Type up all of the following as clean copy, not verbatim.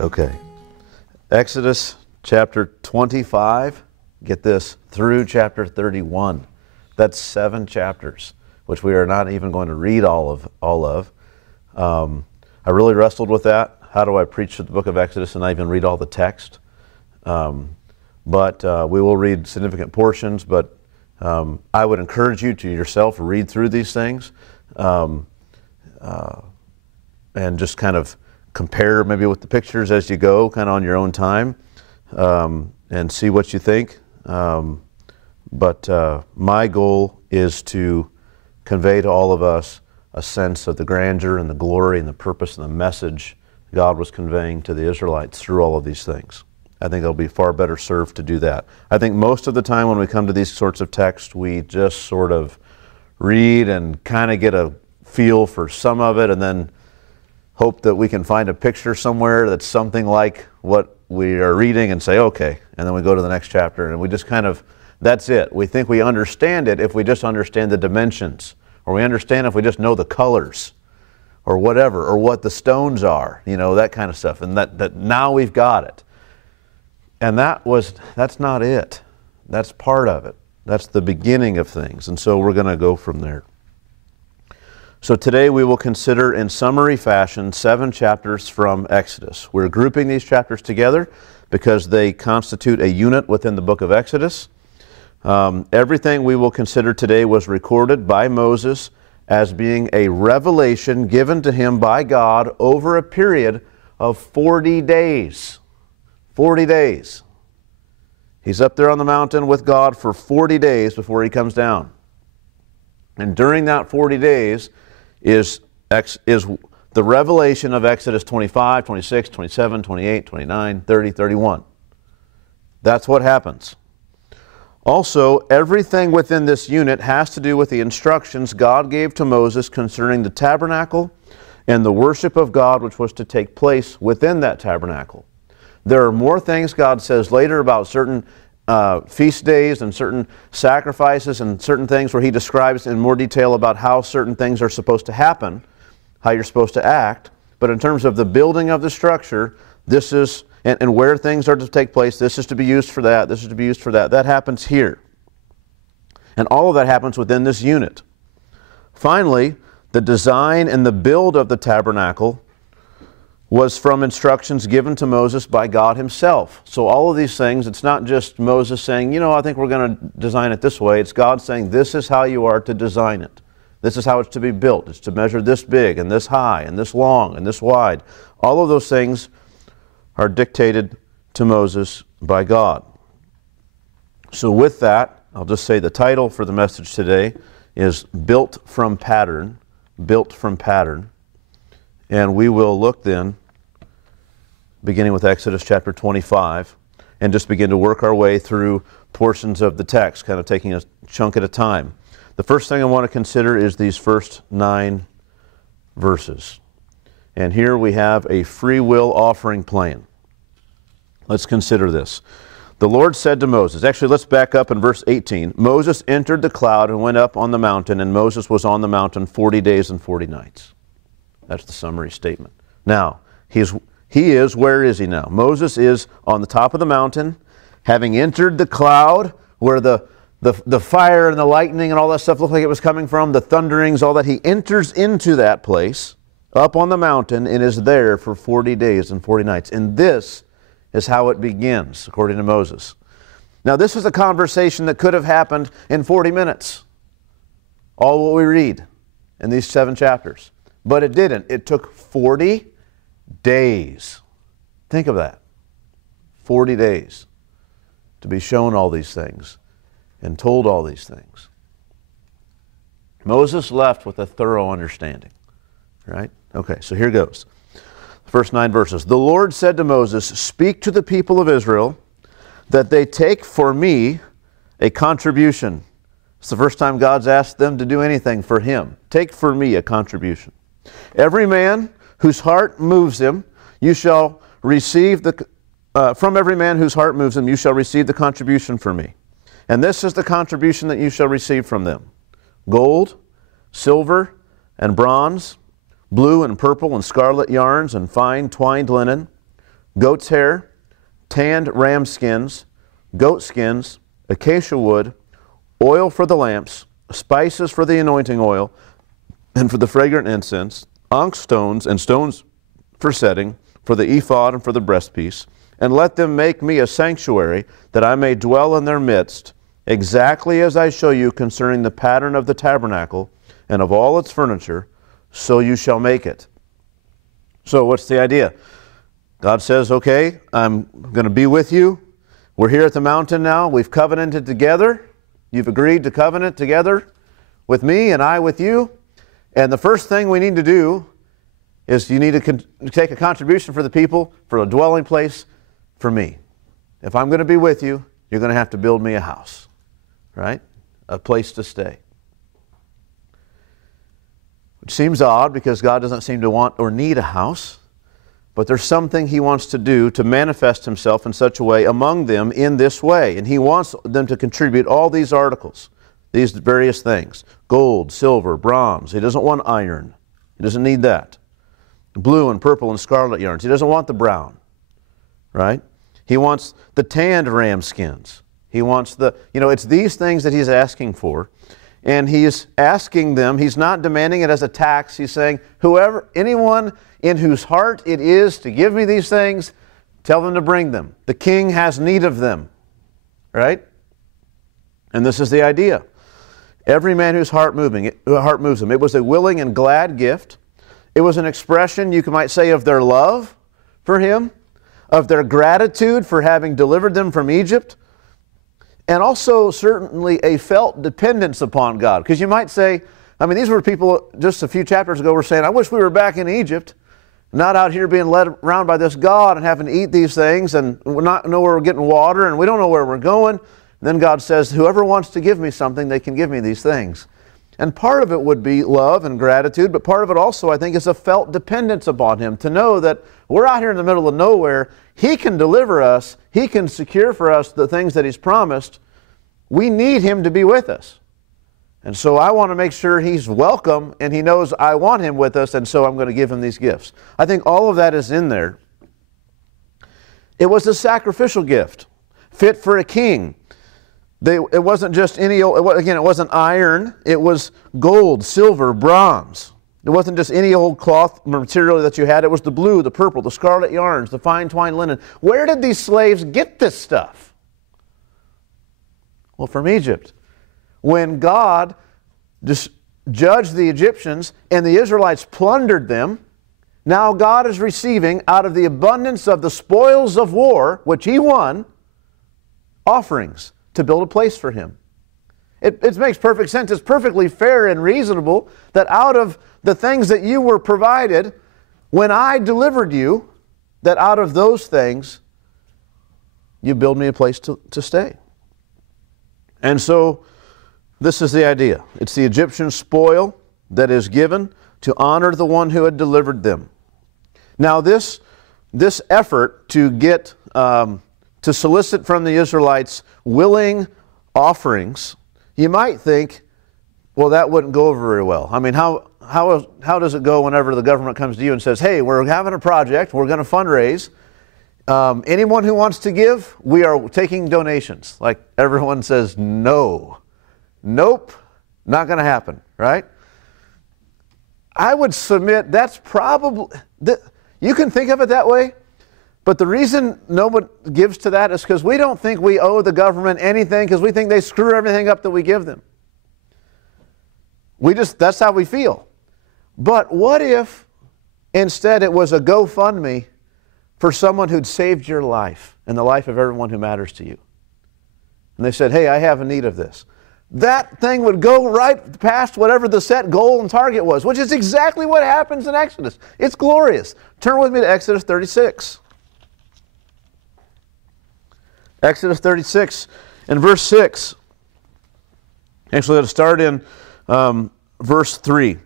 Okay. Exodus chapter 25, get this, through chapter 31. That's 7 chapters, which we are not even going to read all of. I really wrestled with that. How do I preach the book of Exodus and not even read all the text? But we will read significant portions, but I would encourage you to yourself read through these things and just kind of compare maybe with the pictures as you go, kind of on your own time, and see what you think. But my goal is to convey to all of us a sense of the grandeur and the glory and the purpose and the message God was conveying to the Israelites through all of these things. I think it'll be far better served to do that. I think most of the time when we come to these sorts of texts, we just sort of read and kind of get a feel for some of it and then hope that we can find a picture somewhere that's something like what we are reading and say, okay, and then we go to the next chapter and we just kind of, that's it. We think we understand it if we just understand the dimensions, or we understand if we just know the colors or whatever, or what the stones are, you know, that kind of stuff, and that now we've got it. And that's not it. That's part of it. That's the beginning of things. And so we're going to go from there. So today we will consider in summary fashion 7 chapters from Exodus. We're grouping these chapters together because they constitute a unit within the book of Exodus. Everything we will consider today was recorded by Moses as being a revelation given to him by God over a period of 40 days. 40 days. He's up there on the mountain with God for 40 days before he comes down. And during that 40 days is the revelation of Exodus 25, 26, 27, 28, 29, 30, 31. That's what happens. Also, everything within this unit has to do with the instructions God gave to Moses concerning the tabernacle and the worship of God which was to take place within that tabernacle. There are more things God says later about certain feast days and certain sacrifices and certain things where he describes in more detail about how certain things are supposed to happen, how you're supposed to act. But in terms of the building of the structure, this is, and where things are to take place, this is to be used for that, this is to be used for that. That happens here. And all of that happens within this unit. Finally, the design and the build of the tabernacle was from instructions given to Moses by God himself. So all of these things, it's not just Moses saying, you know, I think we're going to design it this way. It's God saying, this is how you are to design it. This is how it's to be built. It's to measure this big and this high and this long and this wide. All of those things are dictated to Moses by God. So with that, I'll just say the title for the message today is Built from Pattern. Built from Pattern. And we will look then, beginning with Exodus chapter 25, and just begin to work our way through portions of the text, kind of taking a chunk at a time. The first thing I want to consider is these first 9 verses. And here we have a free will offering plan. Let's consider this. The Lord said to Moses, actually let's back up in verse 18. Moses entered the cloud and went up on the mountain, and Moses was on the mountain 40 days and 40 nights. That's the summary statement. Now, he is, where is he now? Moses is on the top of the mountain, having entered the cloud where the fire and the lightning and all that stuff looked like it was coming from, the thunderings, all that. He enters into that place up on the mountain and is there for 40 days and 40 nights. And this is how it begins, according to Moses. Now, this is a conversation that could have happened in 40 minutes. All what we read in these 7 chapters. But it didn't. It took 40 days. Think of that. 40 days to be shown all these things and told all these things. Moses left with a thorough understanding. Right? Okay, so here goes. The first 9 verses. The Lord said to Moses, speak to the people of Israel that they take for me a contribution. It's the first time God's asked them to do anything for him. Take for me a contribution. Every man whose heart moves him, you shall receive from every man whose heart moves him, you shall receive the contribution for me. And this is the contribution that you shall receive from them: gold, silver, and bronze, blue and purple and scarlet yarns and fine twined linen, goat's hair, tanned ram skins, goat skins, acacia wood, oil for the lamps, spices for the anointing oil, and for the fragrant incense, onyx stones and stones for setting, for the ephod and for the breastpiece. And let them make me a sanctuary, that I may dwell in their midst, exactly as I show you concerning the pattern of the tabernacle and of all its furniture, so you shall make it. So what's the idea? God says, okay, I'm going to be with you. We're here at the mountain now. We've covenanted together. You've agreed to covenant together with me and I with you. And the first thing we need to do is you need to take a contribution for the people, for a dwelling place for me. If I'm going to be with you, you're going to have to build me a house, right? A place to stay. Which seems odd because God doesn't seem to want or need a house, but there's something He wants to do to manifest Himself in such a way among them in this way. And He wants them to contribute all these articles, these various things: gold, silver, bronze. He doesn't want iron. He doesn't need that. Blue and purple and scarlet yarns. He doesn't want the brown, right? He wants the tanned ram skins. He wants the, it's these things that He's asking for. And He's asking them, He's not demanding it as a tax. He's saying, anyone in whose heart it is to give me these things, tell them to bring them. The king has need of them, right? And this is the idea. Every man whose heart moves him. It was a willing and glad gift. It was an expression, you might say, of their love for Him, of their gratitude for having delivered them from Egypt, and also certainly a felt dependence upon God. Because you might say, these were people just a few chapters ago were saying, I wish we were back in Egypt, not out here being led around by this God and having to eat these things, and we not know where we're getting water, and we don't know where we're going. And then God says, whoever wants to give me something, they can give me these things. And part of it would be love and gratitude, but part of it also, I think, is a felt dependence upon Him, to know that we're out here in the middle of nowhere. He can deliver us. He can secure for us the things that He's promised. We need Him to be with us. And so I want to make sure He's welcome, and He knows I want Him with us, and so I'm going to give Him these gifts. I think all of that is in there. It was a sacrificial gift, fit for a king. It wasn't just any old, again, it wasn't iron. It was gold, silver, bronze. It wasn't just any old cloth material that you had. It was the blue, the purple, the scarlet yarns, the fine twined linen. Where did these slaves get this stuff? Well, from Egypt. When God judged the Egyptians and the Israelites plundered them, now God is receiving out of the abundance of the spoils of war, which He won, offerings to build a place for Him. It makes perfect sense. It's perfectly fair and reasonable that out of the things that you were provided, when I delivered you, that out of those things, you build me a place to stay. And so, this is the idea. It's the Egyptian spoil that is given to honor the one who had delivered them. Now, this effort to get to solicit from the Israelites willing offerings, you might think, well, that wouldn't go over very well. How does it go whenever the government comes to you and says, hey, we're having a project, we're going to fundraise. Anyone who wants to give, we are taking donations. Like everyone says, no. Nope, not going to happen, right? I would submit that's probably, you can think of it that way, but the reason nobody gives to that is because we don't think we owe the government anything, because we think they screw everything up that we give them. That's how we feel. But what if instead it was a GoFundMe for someone who'd saved your life and the life of everyone who matters to you? And they said, hey, I have a need of this. That thing would go right past whatever the set goal and target was, which is exactly what happens in Exodus. It's glorious. Turn with me to Exodus 36. Exodus 36 and verse 6. Actually, let's start in verse 3.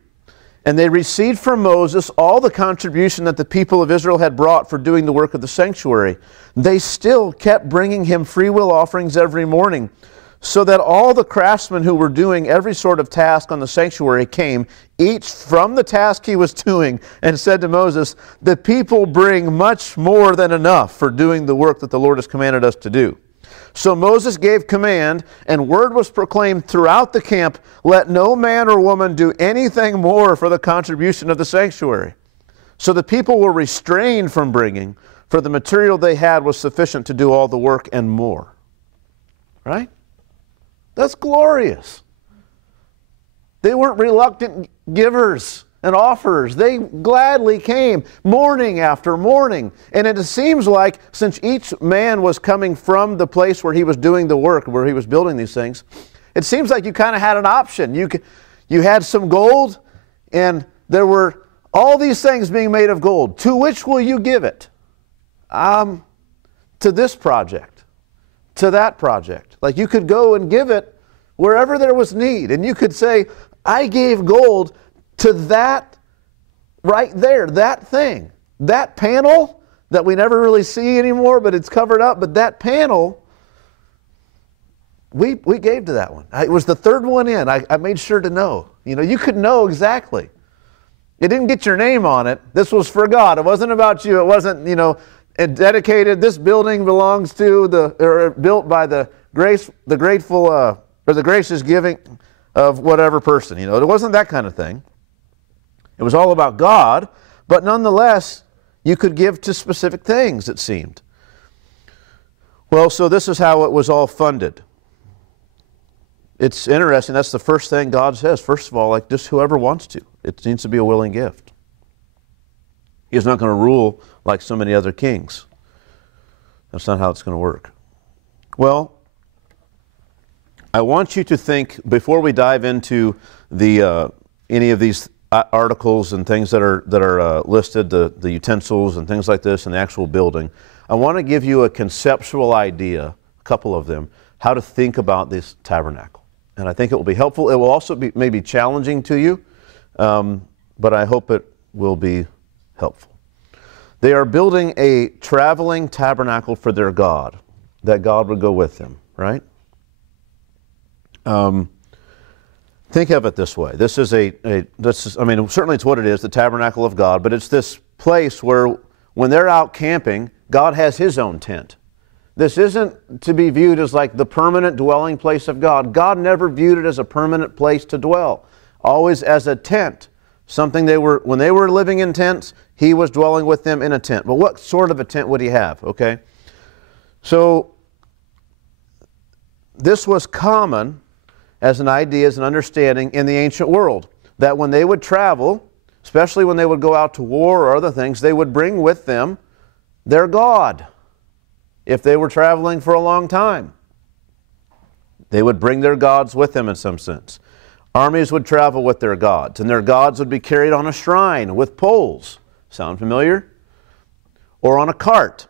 And they received from Moses all the contribution that the people of Israel had brought for doing the work of the sanctuary. They still kept bringing him freewill offerings every morning, so that all the craftsmen who were doing every sort of task on the sanctuary came, each from the task he was doing, and said to Moses, the people bring much more than enough for doing the work that the Lord has commanded us to do. So Moses gave command, and word was proclaimed throughout the camp, let no man or woman do anything more for the contribution of the sanctuary. So the people were restrained from bringing, for the material they had was sufficient to do all the work and more. Right? That's glorious. They weren't reluctant givers and offerers. They gladly came morning after morning. And it seems like since each man was coming from the place where he was doing the work, where he was building these things, it seems like you kind of had an option. You had some gold, and there were all these things being made of gold. To which will you give it? To this project, to that project. Like you could go and give it wherever there was need. And you could say, I gave gold to that right there, that thing. That panel that we never really see anymore, but it's covered up. But that panel, we gave to that one. It was the third one in. I made sure to know. You know, you could know exactly. It didn't get your name on it. This was for God. It wasn't about you. It wasn't, you know, dedicated. This building belongs to or built by the grateful, or the gracious giving of whatever person. You know, it wasn't that kind of thing. It was all about God, but nonetheless, you could give to specific things, it seemed. Well, so this is how it was all funded. It's interesting. That's the first thing God says. First of all, like just whoever wants to. It needs to be a willing gift. He's not going to rule like so many other kings. That's not how it's going to work. Well, I want you to think, before we dive into the any of these articles and things that are listed, the utensils and things like this, and the actual building, I want to give you a conceptual idea, a couple of them, how to think about this tabernacle. And I think it will be helpful. It will also be maybe challenging to you, but I hope it will be helpful. They are building a traveling tabernacle for their God, that God would go with them, right? Think of it this way. This is I mean, certainly it's what it is, the tabernacle of God, but it's this place where when they're out camping, God has His own tent. This isn't to be viewed as like the permanent dwelling place of God. God never viewed it as a permanent place to dwell, always as a tent. Something when they were living in tents, He was dwelling with them in a tent. But what sort of a tent would He have? Okay. So this was common as an idea, as an understanding in the ancient world, that when they would travel, especially when they would go out to war or other things, they would bring with them their God. If they were traveling for a long time, they would bring their gods with them in some sense. Armies would travel with their gods, and their gods would be carried on a shrine with poles. Sound familiar? Or on a cart,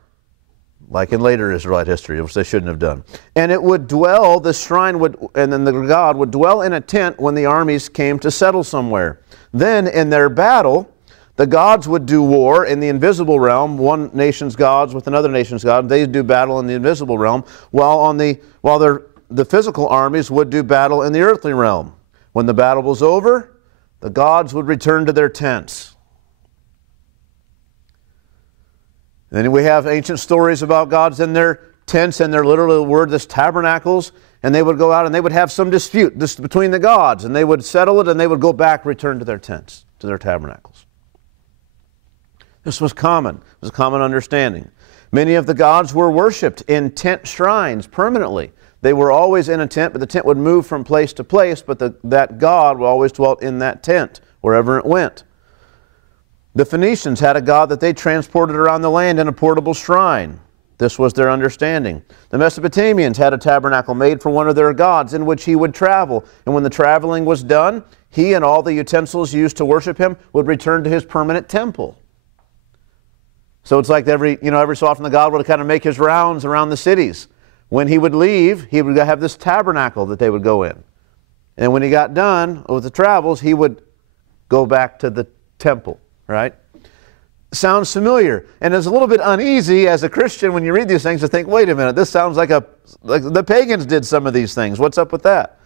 like in later Israelite history, which they shouldn't have done. And it would dwell, the shrine would, and then the god would dwell in a tent when the armies came to settle somewhere. Then in their battle, the gods would do war in the invisible realm, one nation's gods with another nation's god. They'd do battle in the invisible realm, while the physical armies would do battle in the earthly realm. When the battle was over, the gods would return to their tents. Then we have ancient stories about gods in their tents, and their literal word, this tabernacles, and they would go out and they would have some dispute between the gods, and they would settle it, and they would go back, return to their tents, to their tabernacles. This was common. It was a common understanding. Many of the gods were worshipped in tent shrines permanently. They were always in a tent, but the tent would move from place to place, but that god always dwelt in that tent, wherever it went. The Phoenicians had a god that they transported around the land in a portable shrine. This was their understanding. The Mesopotamians had a tabernacle made for one of their gods in which he would travel. And when the traveling was done, he and all the utensils used to worship him would return to his permanent temple. So it's like every so often the god would kind of make his rounds around the cities. When he would leave, he would have this tabernacle that they would go in. And when he got done with the travels, he would go back to the temple, right? sounds familiar. And it's a little bit uneasy as a Christian when you read these things to think, wait a minute, this sounds like the pagans did some of these things. What's up with that?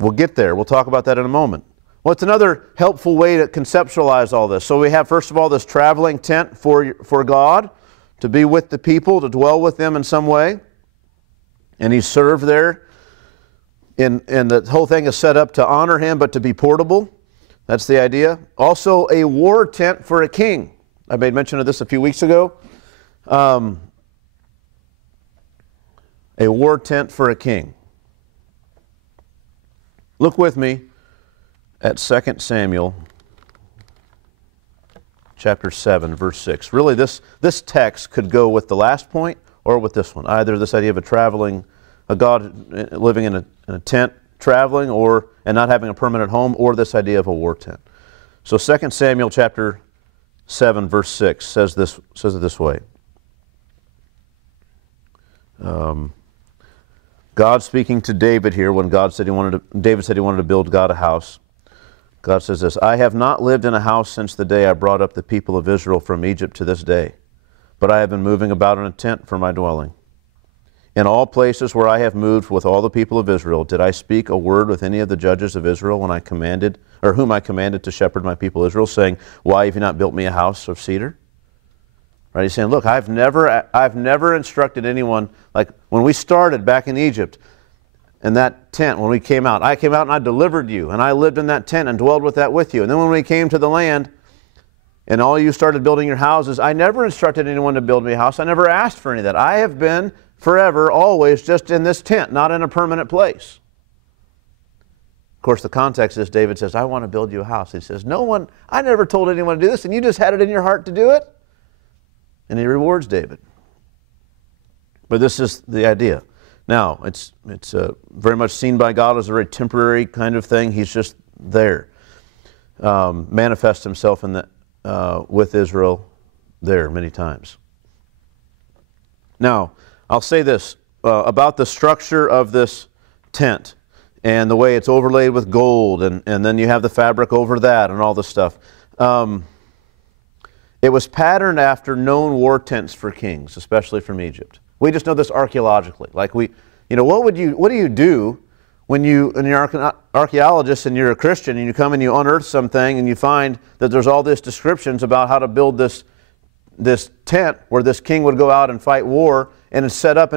We'll get there. We'll talk about that in a moment. Well, it's another helpful way to conceptualize all this. So we have, first of all, this traveling tent for God, to be with the people, to dwell with them in some way. And He's served there. And the whole thing is set up to honor Him, but to be portable. That's the idea. Also, a war tent for a king. I made mention of this a few weeks ago. A war tent for a king. Look with me at 2 Samuel chapter 7, verse 6. Really, this text could go with the last point or with this one. Either this idea of a God living in a tent, traveling, and not having a permanent home, or this idea of a war tent. So 2 Samuel chapter 7, verse 6 says it this way. God speaking to David here when David said he wanted to build God a house. God says this, I have not lived in a house since the day I brought up the people of Israel from Egypt to this day, but I have been moving about in a tent for my dwelling. In all places where I have moved with all the people of Israel, did I speak a word with any of the judges of Israel whom I commanded to shepherd my people Israel, saying, why have you not built me a house of cedar? Right? He's saying, look, I've never instructed anyone, like when we started back in Egypt, in that tent, when we came out, I came out and I delivered you, and I lived in that tent and dwelled with that with you. And then when we came to the land, and all you started building your houses, I never instructed anyone to build me a house. I never asked for any of that. I have been forever, always, just in this tent, not in a permanent place. Of course, the context is David says, I want to build you a house. He says, I never told anyone to do this, and you just had it in your heart to do it. And he rewards David. But this is the idea. Now, it's very much seen by God as a very temporary kind of thing. He's just there. Manifests himself with Israel there many times. Now, I'll say this about the structure of this tent and the way it's overlaid with gold, and then you have the fabric over that and all this stuff. It was patterned after known war tents for kings, especially from Egypt. We just know this archaeologically. Like what do you do when you're an archaeologist and you're a Christian and you come and you unearth something and you find that there's all these descriptions about how to build this tent where this king would go out and fight war, and it's set up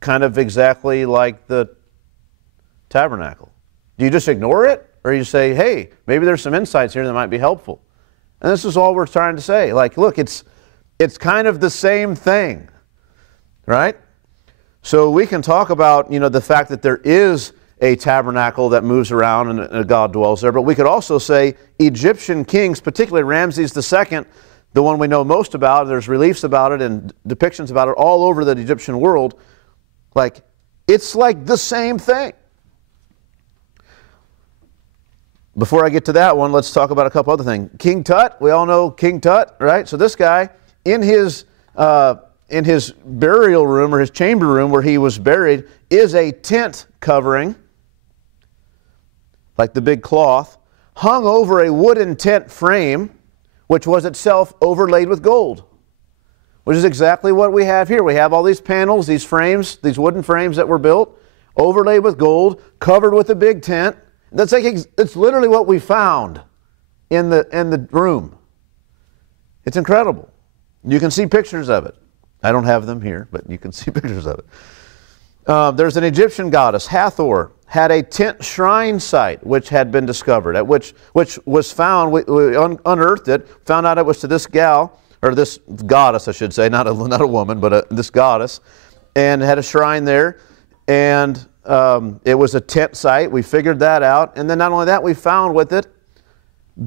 kind of exactly like the tabernacle. Do you just ignore it, or you say, hey, maybe there's some insights here that might be helpful? And this is all we're trying to say. Like, look, it's kind of the same thing, right? So we can talk about, the fact that there is a tabernacle that moves around and God dwells there, but we could also say Egyptian kings, particularly Ramses II, the one we know most about, there's reliefs about it and depictions about it all over the Egyptian world, it's like the same thing. Before I get to that one, let's talk about a couple other things. King Tut, we all know King Tut, right? So this guy, in his burial room or his chamber room where he was buried, is a tent covering, like the big cloth, hung over a wooden tent frame, which was itself overlaid with gold, which is exactly what we have here. We have all these panels, these frames, these wooden frames that were built, overlaid with gold, covered with a big tent. It's literally what we found in the room. It's incredible. You can see pictures of it. I don't have them here, but you can see pictures of it. There's an Egyptian goddess, Hathor, had a tent shrine site which had been discovered, which was found. We unearthed it, found out it was to this gal, or this goddess, I should say, not a woman, but this goddess, and had a shrine there, and it was a tent site. We figured that out. And then not only that, we found with it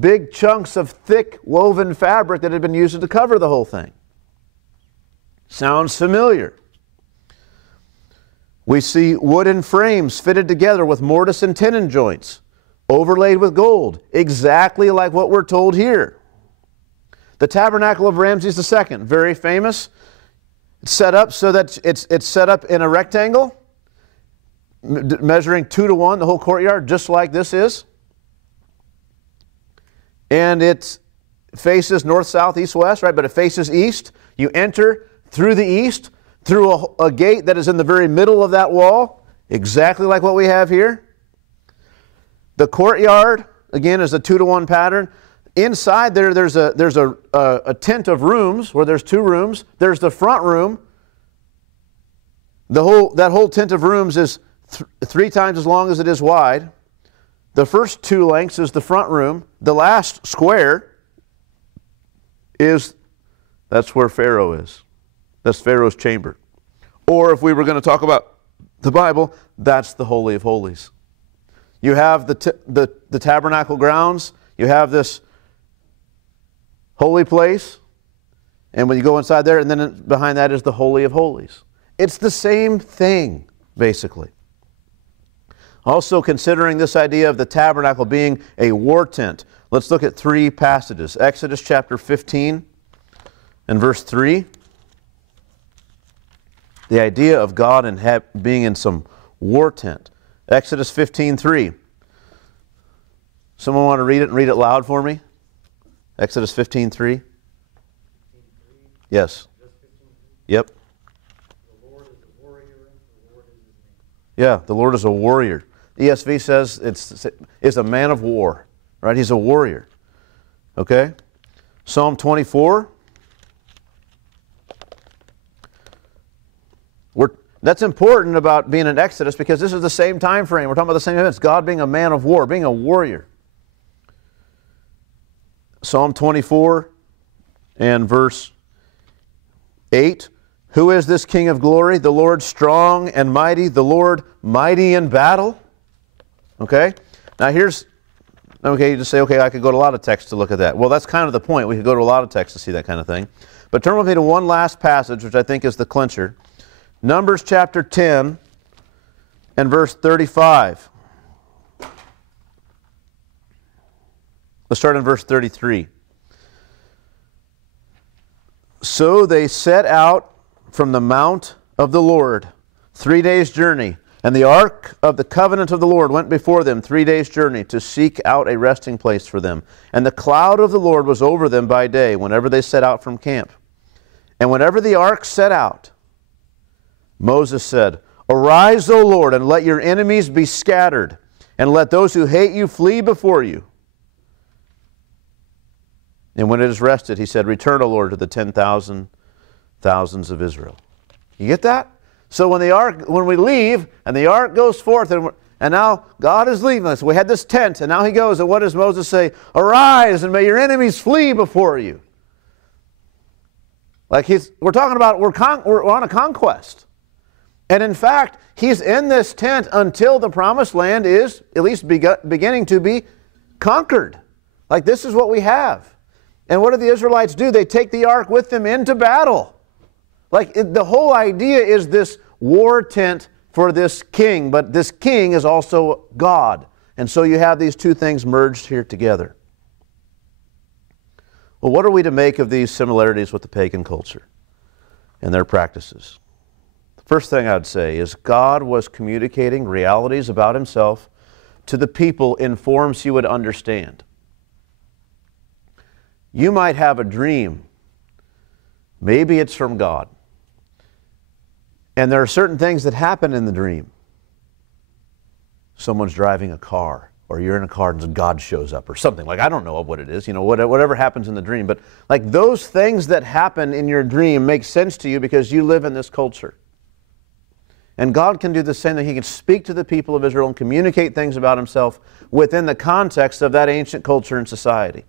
big chunks of thick woven fabric that had been used to cover the whole thing. Sounds familiar. We see wooden frames fitted together with mortise and tenon joints, overlaid with gold, exactly like what we're told here. The tabernacle of Ramses II, very famous. It's set up so that it's set up in a rectangle, measuring 2 to 1, the whole courtyard, just like this is. And it's faces north, south, east, west, right? But it faces east. You enter through the east, through a gate that is in the very middle of that wall, exactly like what we have here. The courtyard, again, is a 2-to-1 pattern. Inside there's a tent of rooms where there's 2 rooms. There's the front room. That whole tent of rooms is 3 times as long as it is wide. The first 2 lengths is the front room. The last square that's where Pharaoh is. That's Pharaoh's chamber. Or if we were going to talk about the Bible, that's the Holy of Holies. You have the tabernacle grounds. You have this holy place. And when you go inside there, and then behind that is the Holy of Holies. It's the same thing, basically. Also, considering this idea of the tabernacle being a war tent, let's look at 3 passages. Exodus chapter 15 and verse 3. The idea of God being in some war tent. Exodus 15:3. Someone want to read it and read it loud for me? Exodus 15:3. Yes. Yep. The Lord is a warrior, the Lord is his name. Yeah, the Lord is a warrior. ESV says is a man of war, right? He's a warrior. Okay? Psalm 24. That's important about being in Exodus because this is the same time frame. We're talking about the same events. God being a man of war, being a warrior. Psalm 24 and verse 8. Who is this King of glory? The Lord strong and mighty, the Lord mighty in battle. Okay? Now you just say, okay, I could go to a lot of texts to look at that. Well, that's kind of the point. We could go to a lot of texts to see that kind of thing. But turn with me to one last passage, which I think is the clincher. Numbers chapter 10 and verse 35. Let's start in verse 33. So they set out from the mount of the Lord, 3 days' journey, and the ark of the covenant of the Lord went before them 3 days' journey to seek out a resting place for them. And the cloud of the Lord was over them by day whenever they set out from camp. And whenever the ark set out, Moses said, Arise, O Lord, and let your enemies be scattered, and let those who hate you flee before you. And when it is rested, he said, Return, O Lord, to the 10,000 thousands of Israel. You get that? So when we leave, and the ark goes forth, and now God is leaving us. We had this tent, and now he goes, and what does Moses say? Arise, and may your enemies flee before you. Like we're talking about, we're on a conquest. And in fact, he's in this tent until the promised land is at least beginning to be conquered. Like this is what we have. And what do the Israelites do? They take the ark with them into battle. Like the whole idea is this war tent for this king, but this king is also God. And so you have these 2 things merged here together. Well, what are we to make of these similarities with the pagan culture and their practices? First thing I'd say is God was communicating realities about himself to the people in forms he would understand. You might have a dream. Maybe it's from God. And there are certain things that happen in the dream. Someone's driving a car, or you're in a car and God shows up, or something. Like, I don't know what it is, whatever happens in the dream. But like those things that happen in your dream make sense to you because you live in this culture. And God can do the same thing. He can speak to the people of Israel and communicate things about himself within the context of that ancient culture and society.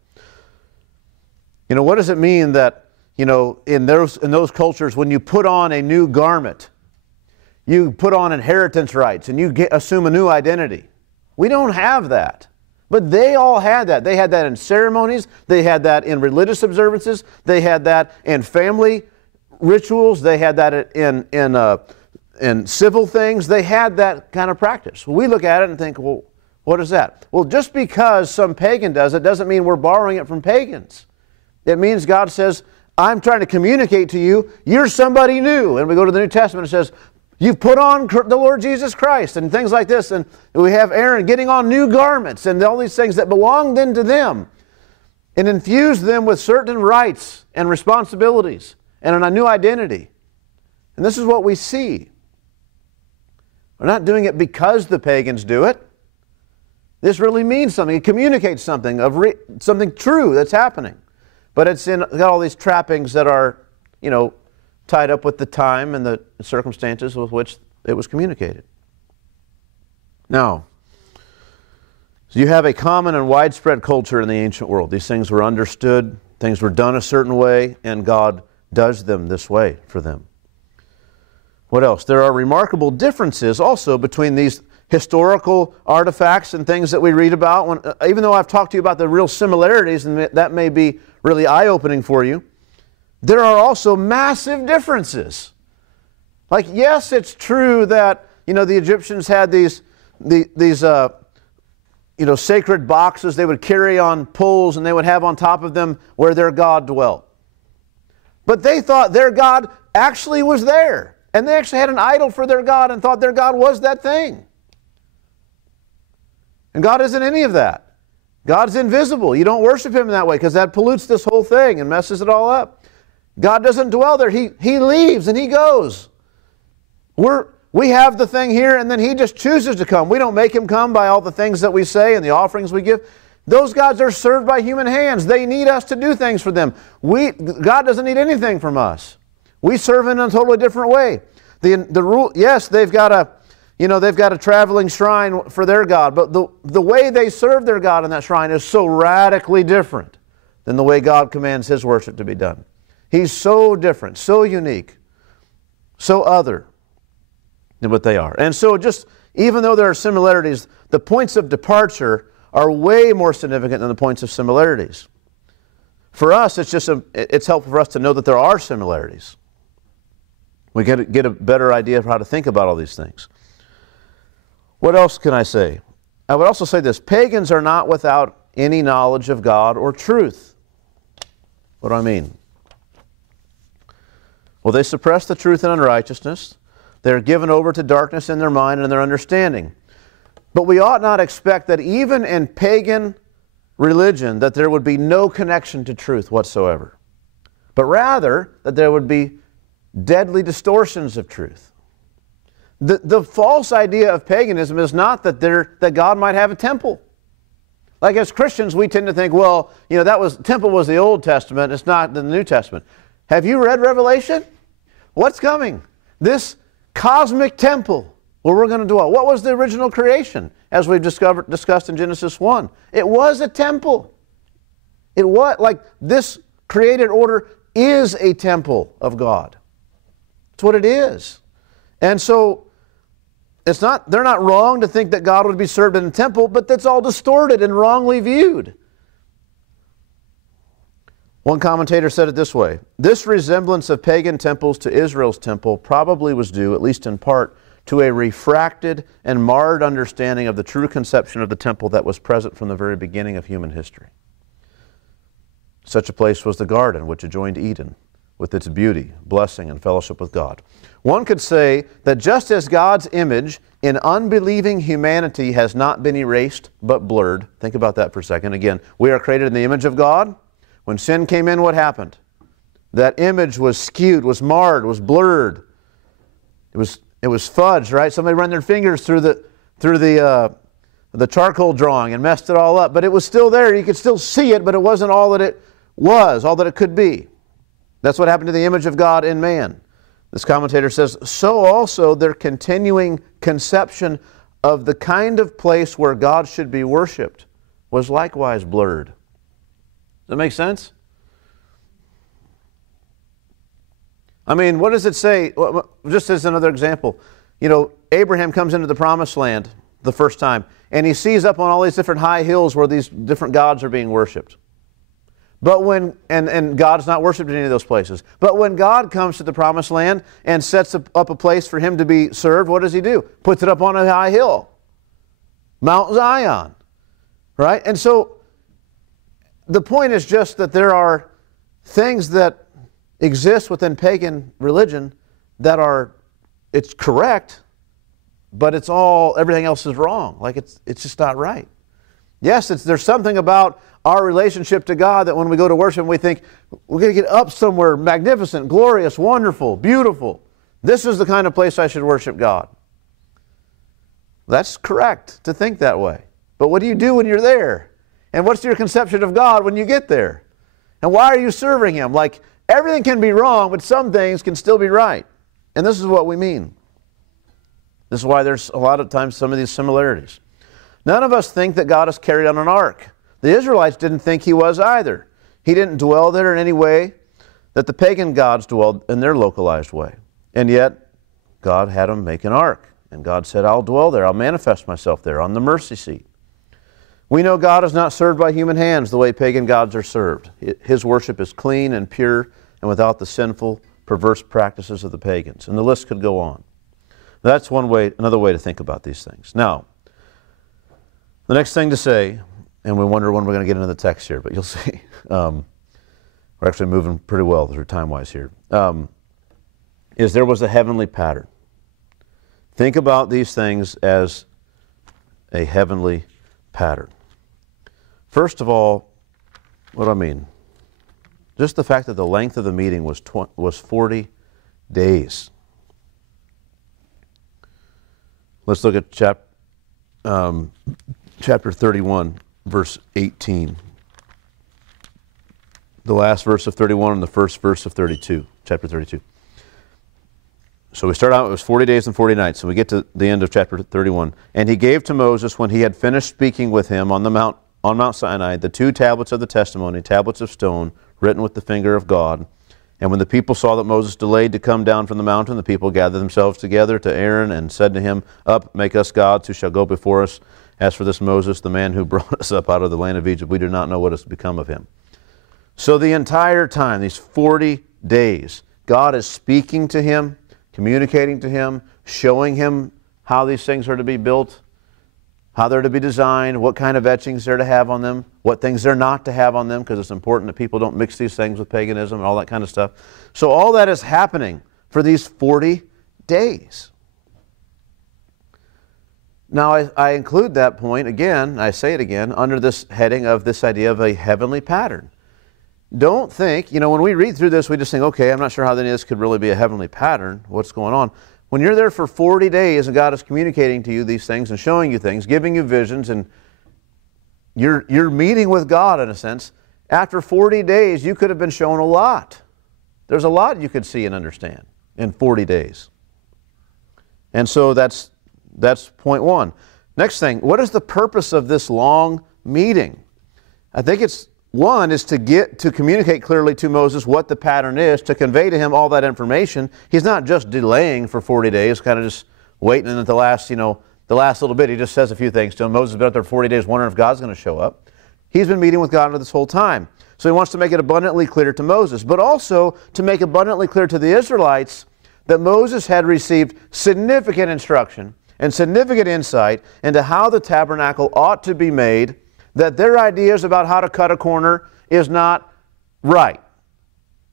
What does it mean that, in those cultures, when you put on a new garment, you put on inheritance rights and you assume a new identity? We don't have that. But they all had that. They had that in ceremonies. They had that in religious observances. They had that in family rituals. They had that in civil things. They had that kind of practice. We look at it and think, well, what is that? Well, just because some pagan does it doesn't mean we're borrowing it from pagans. It means God says, I'm trying to communicate to you, you're somebody new. And we go to the New Testament, it says, you've put on the Lord Jesus Christ and things like this. And we have Aaron getting on new garments and all these things that belong then to them. and infused them with certain rights and responsibilities and a new identity. And this is what we see. We're not doing it because the pagans do it. This really means something. It communicates something of something true that's happening. But it's got all these trappings that are, tied up with the time and the circumstances with which it was communicated. Now, so you have a common and widespread culture in the ancient world. These things were understood, things were done a certain way, and God does them this way for them. What else? There are remarkable differences also between these historical artifacts and things that we read about. Even though I've talked to you about the real similarities, and that may be really eye-opening for you, there are also massive differences. Like, yes, it's true that, the Egyptians had these sacred boxes they would carry on poles, and they would have on top of them where their God dwelt. But they thought their God actually was there. And they actually had an idol for their God and thought their God was that thing. And God isn't any of that. God's invisible. You don't worship Him in that way because that pollutes this whole thing and messes it all up. God doesn't dwell there. He leaves and He goes. We have the thing here and then He just chooses to come. We don't make Him come by all the things that we say and the offerings we give. Those gods are served by human hands. They need us to do things for them. God doesn't need anything from us. We serve in a totally different way. The rule, yes, they've got a traveling shrine for their God, but the way they serve their God in that shrine is so radically different than the way God commands His worship to be done. He's so different, so unique, so other than what they are. And so even though there are similarities, the points of departure are way more significant than the points of similarities. For us, it's helpful for us to know that there are similarities. We get a better idea of how to think about all these things. What else can I say? I would also say this. Pagans are not without any knowledge of God or truth. What do I mean? Well, they suppress the truth in unrighteousness. They're given over to darkness in their mind and their understanding. But we ought not expect that even in pagan religion that there would be no connection to truth whatsoever. But rather that there would be deadly distortions of truth. The false idea of paganism is not that God might have a temple. Like as Christians, we tend to think, well, temple was the Old Testament, it's not the New Testament. Have you read Revelation? What's coming? This cosmic temple where we're going to dwell. What was the original creation, as we've discussed in Genesis 1? It was a temple. This created order is a temple of God. That's what it is. And so they're not wrong to think that God would be served in a temple, but that's all distorted and wrongly viewed. One commentator said it this way: this resemblance of pagan temples to Israel's temple probably was due, at least in part, to a refracted and marred understanding of the true conception of the temple that was present from the very beginning of human history. Such a place was the garden which adjoined Eden, with its beauty, blessing, and fellowship with God. One could say that just as God's image in unbelieving humanity has not been erased but blurred, think about that for a second. Again, we are created in the image of God. When sin came in, what happened? That image was skewed, was marred, was blurred. It was fudged, right? Somebody ran their fingers through the charcoal drawing and messed it all up. But it was still there. You could still see it, but it wasn't all that it was, all that it could be. That's what happened to the image of God in man. This commentator says, so also their continuing conception of the kind of place where God should be worshipped was likewise blurred. Does that make sense? I mean, what does it say? Just as another example, Abraham comes into the promised land the first time, and he sees up on all these different high hills where these different gods are being worshipped. But and God's not worshipped in any of those places. But when God comes to the promised land and sets up a place for him to be served, what does he do? Puts it up on a high hill. Mount Zion. Right? And so the point is just that there are things that exist within pagan religion that it's correct, but everything else is wrong. Like it's just not right. Yes, there's something about our relationship to God that when we go to worship, we think, we're going to get up somewhere magnificent, glorious, wonderful, beautiful. This is the kind of place I should worship God. That's correct to think that way. But what do you do when you're there? And what's your conception of God when you get there? And why are you serving Him? Like, everything can be wrong, but some things can still be right. And this is what we mean. This is why there's a lot of times some of these similarities. None of us think that God is carried on an ark. The Israelites didn't think He was either. He didn't dwell there in any way that the pagan gods dwelled in their localized way. And yet, God had them make an ark. And God said, I'll dwell there. I'll manifest myself there on the mercy seat. We know God is not served by human hands the way pagan gods are served. His worship is clean and pure and without the sinful, perverse practices of the pagans. And the list could go on. That's one way, another way to think about these things. Now, the next thing to say, and we wonder when we're going to get into the text here, but you'll see. We're actually moving pretty well through time-wise here. Is there was a heavenly pattern. Think about these things as a heavenly pattern. First of all, what do I mean? Just the fact that the length of the meeting was 40 days. Let's look at chapter 31, verse 18. The last verse of 31 and the first verse of 32, chapter 32. So we start out, it was 40 days and 40 nights, and we get to the end of chapter 31. And he gave to Moses, when he had finished speaking with him on Mount Sinai, the 2 tablets of the testimony, tablets of stone, written with the finger of God. And when the people saw that Moses delayed to come down from the mountain, the people gathered themselves together to Aaron and said to him, Up, make us gods who shall go before us. As for this Moses, the man who brought us up out of the land of Egypt, we do not know what has become of him. So the entire time, these 40 days, God is speaking to him, communicating to him, showing him how these things are to be built, how they're to be designed, what kind of etchings they're to have on them, what things they're not to have on them, because it's important that people don't mix these things with paganism and all that kind of stuff. So all that is happening for these 40 days. Now, I include that point again, I say it again, under this heading of this idea of a heavenly pattern. Don't think, when we read through this, we just think, okay, I'm not sure how any of this could really be a heavenly pattern. What's going on? When you're there for 40 days and God is communicating to you these things and showing you things, giving you visions, and you're meeting with God in a sense, after 40 days, you could have been shown a lot. There's a lot you could see and understand in 40 days. And so that's point one. Next thing, what is the purpose of this long meeting? I think one is to communicate clearly to Moses what the pattern is, to convey to him all that information. He's not just delaying for 40 days, kind of just waiting, and at the last little bit, he just says a few things to him. Moses has been out there 40 days wondering if God's going to show up. He's been meeting with God this whole time. So he wants to make it abundantly clear to Moses, but also to make abundantly clear to the Israelites that Moses had received significant instruction and significant insight into how the tabernacle ought to be made, that their ideas about how to cut a corner is not right.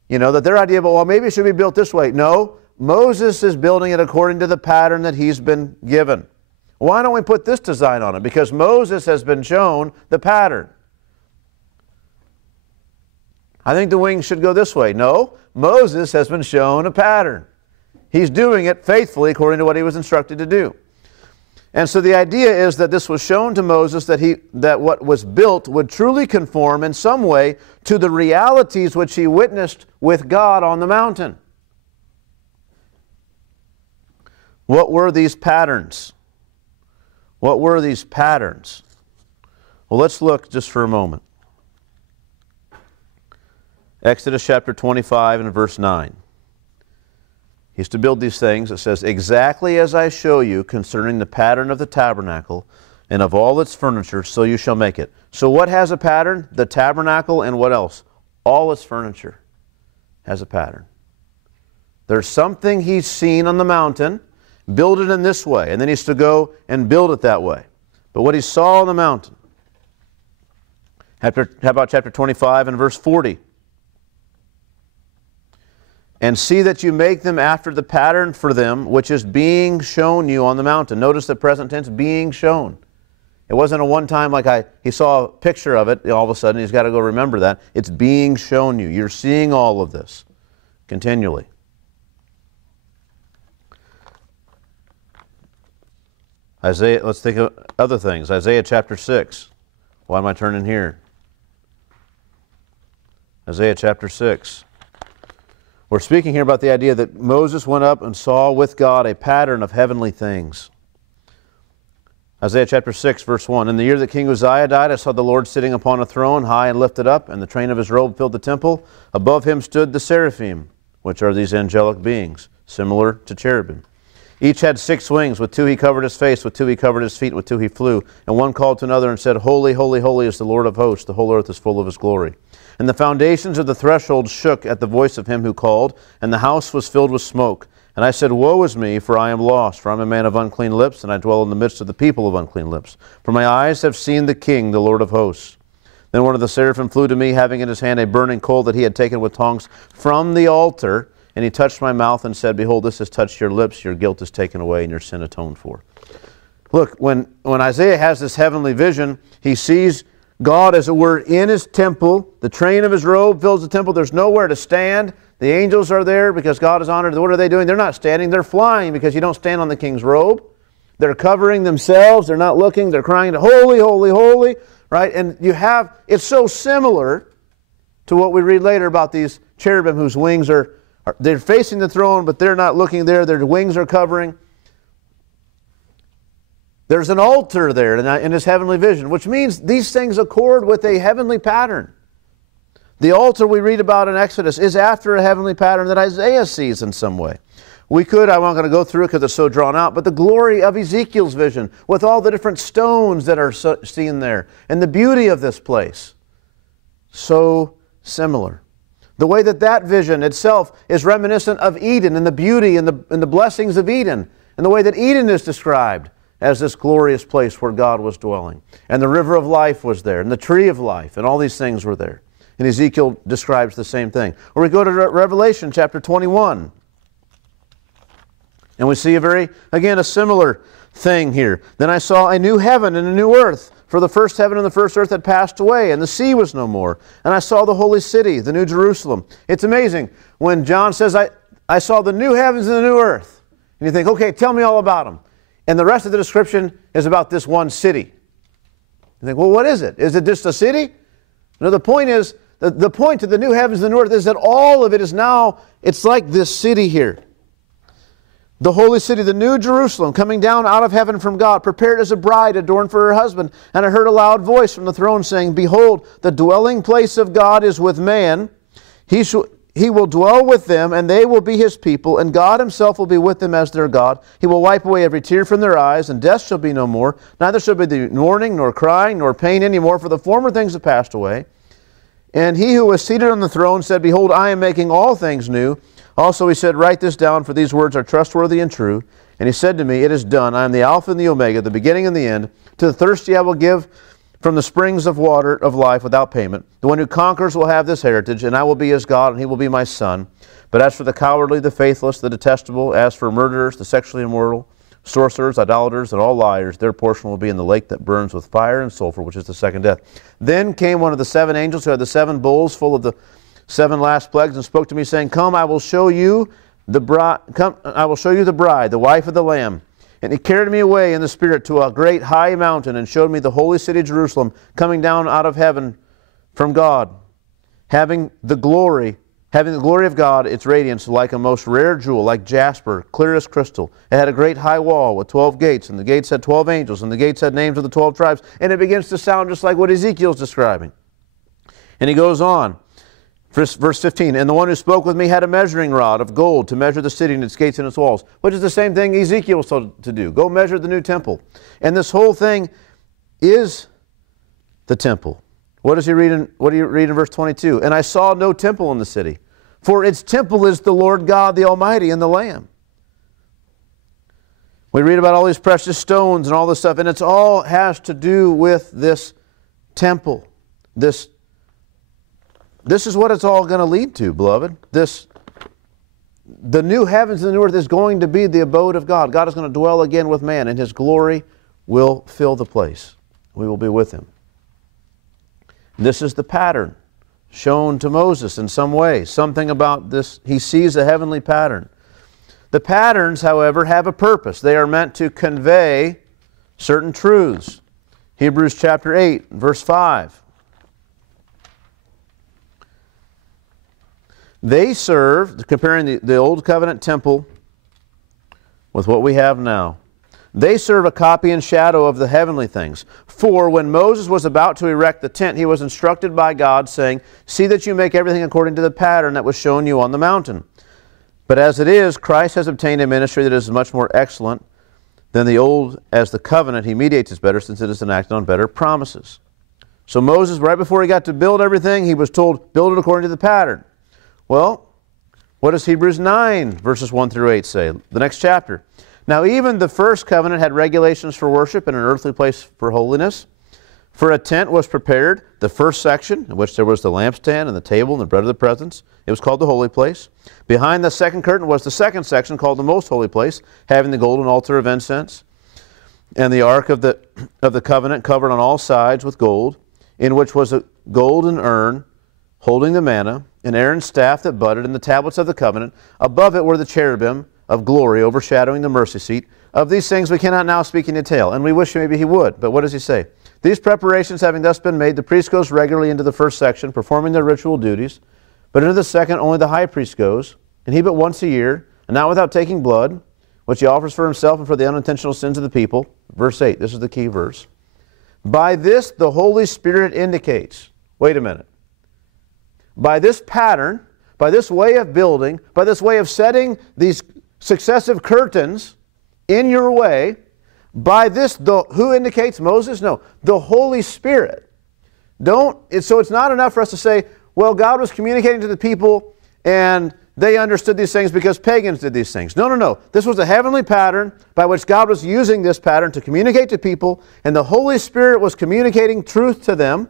That their idea about, well, maybe it should be built this way. No, Moses is building it according to the pattern that he's been given. Why don't we put this design on it? Because Moses has been shown the pattern. I think the wings should go this way. No, Moses has been shown a pattern. He's doing it faithfully according to what he was instructed to do. And so the idea is that this was shown to Moses that what was built would truly conform in some way to the realities which he witnessed with God on the mountain. What were these patterns? What were these patterns? Well, let's look just for a moment. Exodus chapter 25 and verse 9. He is to build these things. It says, exactly as I show you concerning the pattern of the tabernacle and of all its furniture, so you shall make it. So what has a pattern? The tabernacle, and what else? All its furniture has a pattern. There's something he's seen on the mountain, build it in this way, and then he's to go and build it that way. But what he saw on the mountain, how about chapter 25 and verse 40? And see that you make them after the pattern for them, which is being shown you on the mountain. Notice the present tense, being shown. It wasn't a one-time he saw a picture of it, all of a sudden he's got to go remember that. It's being shown you. You're seeing all of this continually. Isaiah, let's think of other things. Isaiah chapter 6. Why am I turning here? Isaiah chapter 6. We're speaking here about the idea that Moses went up and saw with God a pattern of heavenly things. Isaiah chapter 6, verse 1. In the year that King Uzziah died, I saw the Lord sitting upon a throne, high and lifted up, and the train of his robe filled the temple. Above him stood the seraphim, which are these angelic beings, similar to cherubim. Each had 6 wings. With 2 he covered his face, with 2 he covered his feet, with 2 he flew. And one called to another and said, Holy, holy, holy is the Lord of hosts. The whole earth is full of his glory. And the foundations of the threshold shook at the voice of him who called, and the house was filled with smoke. And I said, Woe is me, for I am lost, for I am a man of unclean lips, and I dwell in the midst of the people of unclean lips. For my eyes have seen the King, the Lord of hosts. Then one of the seraphim flew to me, having in his hand a burning coal that he had taken with tongs from the altar. And he touched my mouth and said, Behold, this has touched your lips. Your guilt is taken away, and your sin atoned for. Look, when Isaiah has this heavenly vision, he sees God, as it were, in his temple. The train of his robe fills the temple. There's nowhere to stand. The angels are there because God is honored. What are they doing? They're not standing. They're flying, because you don't stand on the king's robe. They're covering themselves. They're not looking. They're crying, Holy, holy, holy. Right? And it's so similar to what we read later about these cherubim whose wings they're facing the throne, but they're not looking there. Their wings are covering. There's an altar there in his heavenly vision, which means these things accord with a heavenly pattern. The altar we read about in Exodus is after a heavenly pattern that Isaiah sees in some way. I'm not going to go through it because it's so drawn out, but the glory of Ezekiel's vision with all the different stones that are seen there and the beauty of this place. So similar. The way that vision itself is reminiscent of Eden and the beauty and the blessings of Eden, and the way that Eden is described as this glorious place where God was dwelling. And the river of life was there, and the tree of life, and all these things were there. And Ezekiel describes the same thing. Or we go to Revelation chapter 21. And we see a similar thing here. Then I saw a new heaven and a new earth, for the first heaven and the first earth had passed away, and the sea was no more. And I saw the holy city, the new Jerusalem. It's amazing when John says, I saw the new heavens and the new earth. And you think, okay, tell me all about them. And the rest of the description is about this one city. You think, well, what is it? Is it just a city? No, the point is, the point of the new heavens and the new earth is that all of it is now, it's like this city here. The holy city, the new Jerusalem, coming down out of heaven from God, prepared as a bride adorned for her husband. And I heard a loud voice from the throne saying, Behold, the dwelling place of God is with man. He will dwell with them, and they will be his people, and God himself will be with them as their God. He will wipe away every tear from their eyes, and death shall be no more. Neither shall be the mourning, nor crying, nor pain any more, for the former things have passed away. And he who was seated on the throne said, Behold, I am making all things new. Also he said, Write this down, for these words are trustworthy and true. And he said to me, It is done. I am the Alpha and the Omega, the beginning and the end. To the thirsty I will give from the springs of water of life without payment. The one who conquers will have this heritage, and I will be his God, and he will be my son. But as for the cowardly, the faithless, the detestable, as for murderers, the sexually immoral, sorcerers, idolaters, and all liars, their portion will be in the lake that burns with fire and sulfur, which is the second death. Then came one of the 7 angels who had the 7 bowls full of the 7 last plagues, and spoke to me, saying, Come, I will show you the bride, the wife of the Lamb. And he carried me away in the Spirit to a great high mountain, and showed me the holy city Jerusalem, coming down out of heaven from God, having the glory of God, its radiance like a most rare jewel, like jasper, clear as crystal. It had a great high wall with 12 gates, and the gates had 12 angels, and the gates had names of the 12 tribes. And it begins to sound just like what Ezekiel's describing. And he goes on. Verse 15, and the one who spoke with me had a measuring rod of gold to measure the city and its gates and its walls, which is the same thing Ezekiel was told to do. Go measure the new temple. And this whole thing is the temple. What do you read in verse 22? And I saw no temple in the city, for its temple is the Lord God, the Almighty, and the Lamb. We read about all these precious stones and all this stuff, and it's all has to do with this temple, this is what it's all going to lead to, beloved. The new heavens and the new earth is going to be the abode of God. God is going to dwell again with man, and his glory will fill the place. we will be with him. This is the pattern shown to Moses in some way. Something about this, he sees a heavenly pattern. The patterns, however, have a purpose. They are meant to convey certain truths. Hebrews chapter 8, verse 5. They serve, comparing the Old Covenant temple with what we have now, they serve a copy and shadow of the heavenly things. For when Moses was about to erect the tent, he was instructed by God, saying, "See that you make everything according to the pattern that was shown you on the mountain." But as it is, Christ has obtained a ministry that is much more excellent than the old, as the covenant he mediates is better, since it is enacted on better promises. So Moses, right before he got to build everything, he was told, build it according to the pattern. Well, what does Hebrews 9, verses 1 through 8 say? The next chapter. Now even the first covenant had regulations for worship and an earthly place for holiness. For a tent was prepared, the first section, in which there was the lampstand and the table and the bread of the presence. It was called the holy place. Behind the second curtain was the second section, called the most holy place, having the golden altar of incense, and the ark of the covenant covered on all sides with gold, in which was a golden urn holding the manna, and Aaron's staff that budded, and the tablets of the covenant. Above it were the cherubim of glory overshadowing the mercy seat. Of these things we cannot now speak in detail, and we wish maybe he would. But what does he say? These preparations having thus been made, the priest goes regularly into the first section, performing their ritual duties. But into the second only the high priest goes, and he but once a year, and not without taking blood, which he offers for himself and for the unintentional sins of the people. Verse 8, this is the key verse. By this the Holy Spirit indicates, wait a minute, by this pattern, by this way of building, by this way of setting these successive curtains in your way, by this, who indicates Moses? No, the Holy Spirit. So it's not enough for us to say, well, God was communicating to the people and they understood these things because pagans did these things. No, no, no. This was a heavenly pattern by which God was using this pattern to communicate to people, and the Holy Spirit was communicating truth to them,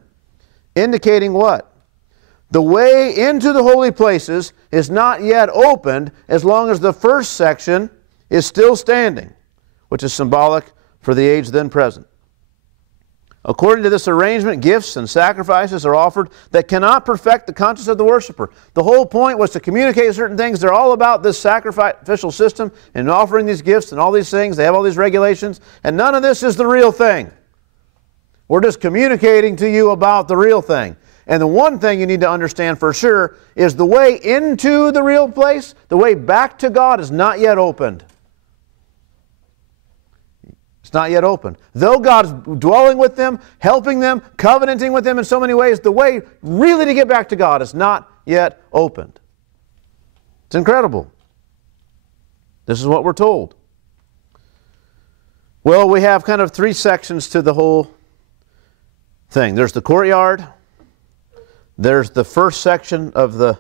indicating what? The way into the holy places is not yet opened as long as the first section is still standing, which is symbolic for the age then present. According to this arrangement, gifts and sacrifices are offered that cannot perfect the conscience of the worshiper. The whole point was to communicate certain things. They're all about this sacrificial system and offering these gifts and all these things. They have all these regulations, and none of this is the real thing. We're just communicating to you about the real thing. And the one thing you need to understand for sure is the way into the real place, the way back to God, is not yet opened. It's not yet opened. Though God's dwelling with them, helping them, covenanting with them in so many ways, the way really to get back to God is not yet opened. It's incredible. This is what we're told. Well, we have kind of three sections to the whole thing. There's the courtyard. There's the first section of the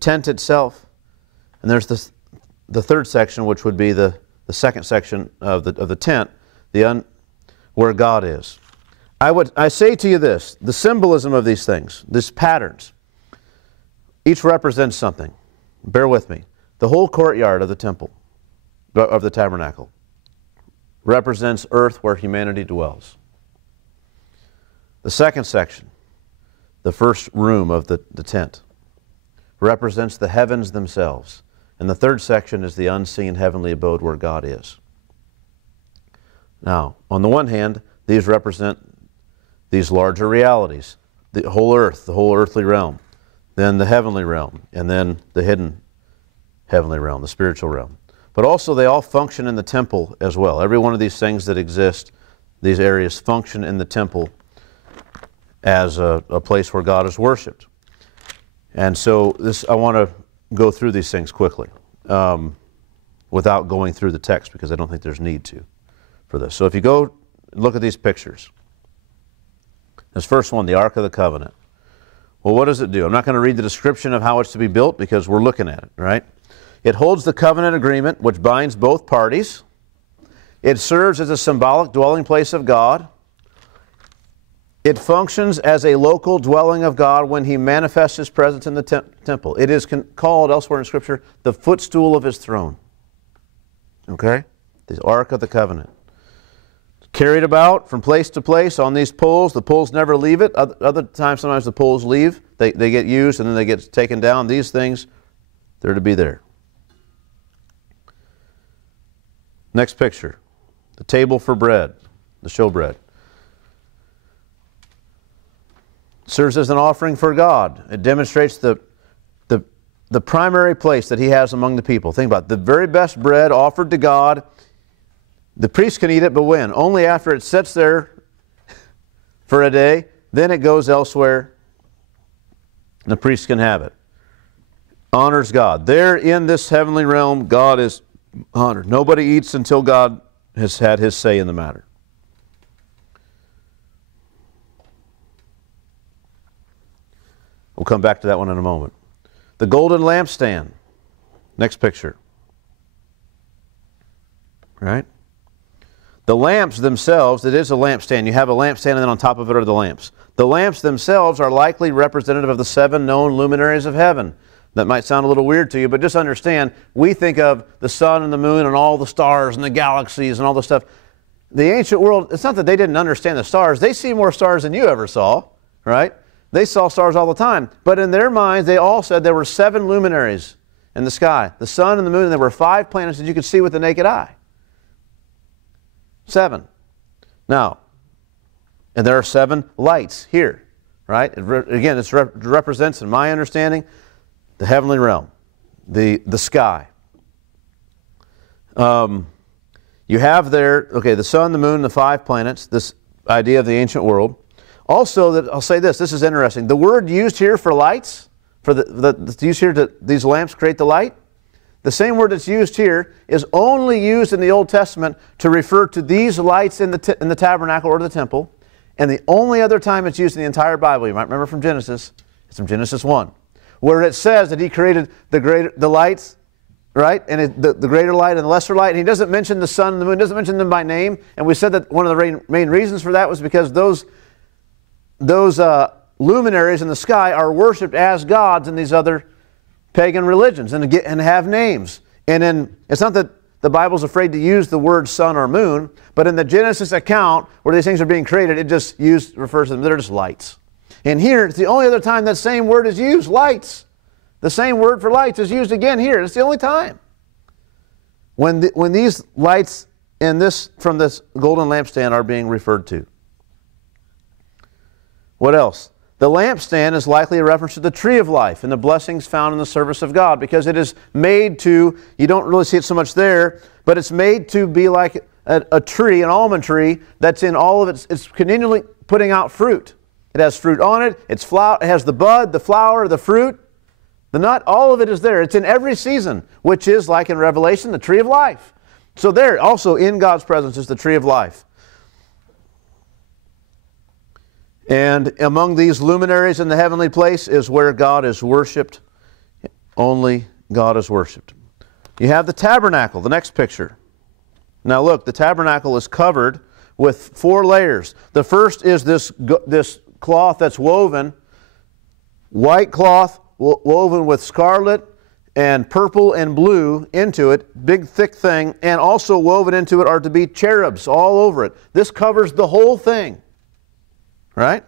tent itself. And there's the third section, which would be the second section of the tent, where God is. I say to you this, the symbolism of these things, these patterns, each represents something. Bear with me. The whole courtyard of the temple, of the tabernacle, represents earth where humanity dwells. The second section, the first room of the tent, represents the heavens themselves. And the third section is the unseen heavenly abode where God is. Now, on the one hand, these represent these larger realities, the whole earth, the whole earthly realm, then the heavenly realm, and then the hidden heavenly realm, the spiritual realm. But also they all function in the temple as well. Every one of these things that exist, these areas function in the temple as a place where God is worshipped. And so I want to go through these things quickly without going through the text, because I don't think there's need to for this. So if you go look at these pictures. This first one, the Ark of the Covenant. Well, what does it do? I'm not going to read the description of how it's to be built because we're looking at it, right? It holds the covenant agreement which binds both parties. It serves as a symbolic dwelling place of God. It functions as a local dwelling of God when He manifests His presence in the temple. It is called elsewhere in Scripture the footstool of His throne. Okay? The Ark of the Covenant. carried about from place to place on these poles. The poles never leave it. Other times, sometimes the poles leave. They get used and then they get taken down. These things, they're to be there. Next picture. The table for bread, the showbread. Serves as an offering for God. It demonstrates the primary place that He has among the people. Think about it. The very best bread offered to God. The priest can eat it, but when? Only after it sits there for a day. Then it goes elsewhere. And the priest can have it. Honors God. There in this heavenly realm, God is honored. Nobody eats until God has had His say in the matter. We'll come back to that one in a moment. The golden lampstand. Next picture. Right? The lamps themselves, it is a lampstand. You have a lampstand and then on top of it are the lamps. The lamps themselves are likely representative of the 7 known luminaries of heaven. That might sound a little weird to you, but just understand, we think of the sun and the moon and all the stars and the galaxies and all the stuff. The ancient world, it's not that they didn't understand the stars. They see more stars than you ever saw, right? They saw stars all the time. But in their minds, they all said there were 7 luminaries in the sky. The sun and the moon, and there were 5 planets that you could see with the naked eye. 7. Now, and there are 7 lights here, right? Again, it represents, in my understanding, the heavenly realm, the sky. You have there, okay, the sun, the moon, the 5 planets, this idea of the ancient world. Also, I'll say this is interesting. The word used here for lights, for the used here to these lamps create the light, the same word that's used here is only used in the Old Testament to refer to these lights in the tabernacle or the temple. And the only other time it's used in the entire Bible, you might remember from Genesis, it's from Genesis 1, where it says that He created the lights, right? And the greater light and the lesser light. And He doesn't mention the sun and the moon, doesn't mention them by name. And we said that one of the main reasons for that was because those luminaries in the sky are worshipped as gods in these other pagan religions and have names. And then it's not that the Bible's afraid to use the word sun or moon, but in the Genesis account where these things are being created, it just refers to them. They're just lights. And here, it's the only other time that same word is used, lights. The same word for lights is used again here. It's the only time. When these lights from this golden lampstand are being referred to. What else? The lampstand is likely a reference to the tree of life and the blessings found in the service of God, because it is made to, you don't really see it so much there, but it's made to be like a tree, an almond tree, that's in all of it's continually putting out fruit. It has fruit on it, it has the bud, the flower, the fruit, the nut, all of it is there. It's in every season, which is like in Revelation, the tree of life. So there, also in God's presence is the tree of life. And among these luminaries in the heavenly place is where God is worshipped. Only God is worshipped. You have the tabernacle, the next picture. Now look, the tabernacle is covered with 4 layers. The first is this cloth that's woven, white cloth woven with scarlet and purple and blue into it, big thick thing, and also woven into it are to be cherubs all over it. This covers the whole thing. Right?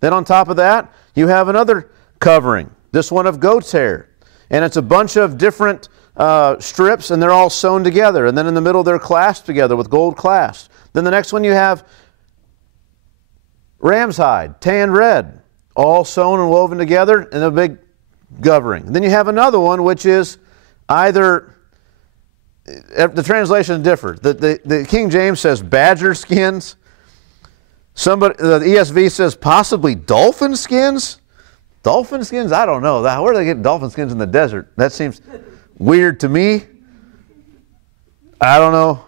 Then on top of that, you have another covering, this one of goat's hair. And it's a bunch of different strips, and they're all sewn together. And then in the middle, they're clasped together with gold clasps. Then the next one you have ram's hide, tan red, all sewn and woven together in a big covering. And then you have another one, which is either, the translations differ. The King James says badger skins. The ESV says possibly dolphin skins. Dolphin skins? I don't know. Where do they get dolphin skins in the desert? That seems weird to me. I don't know.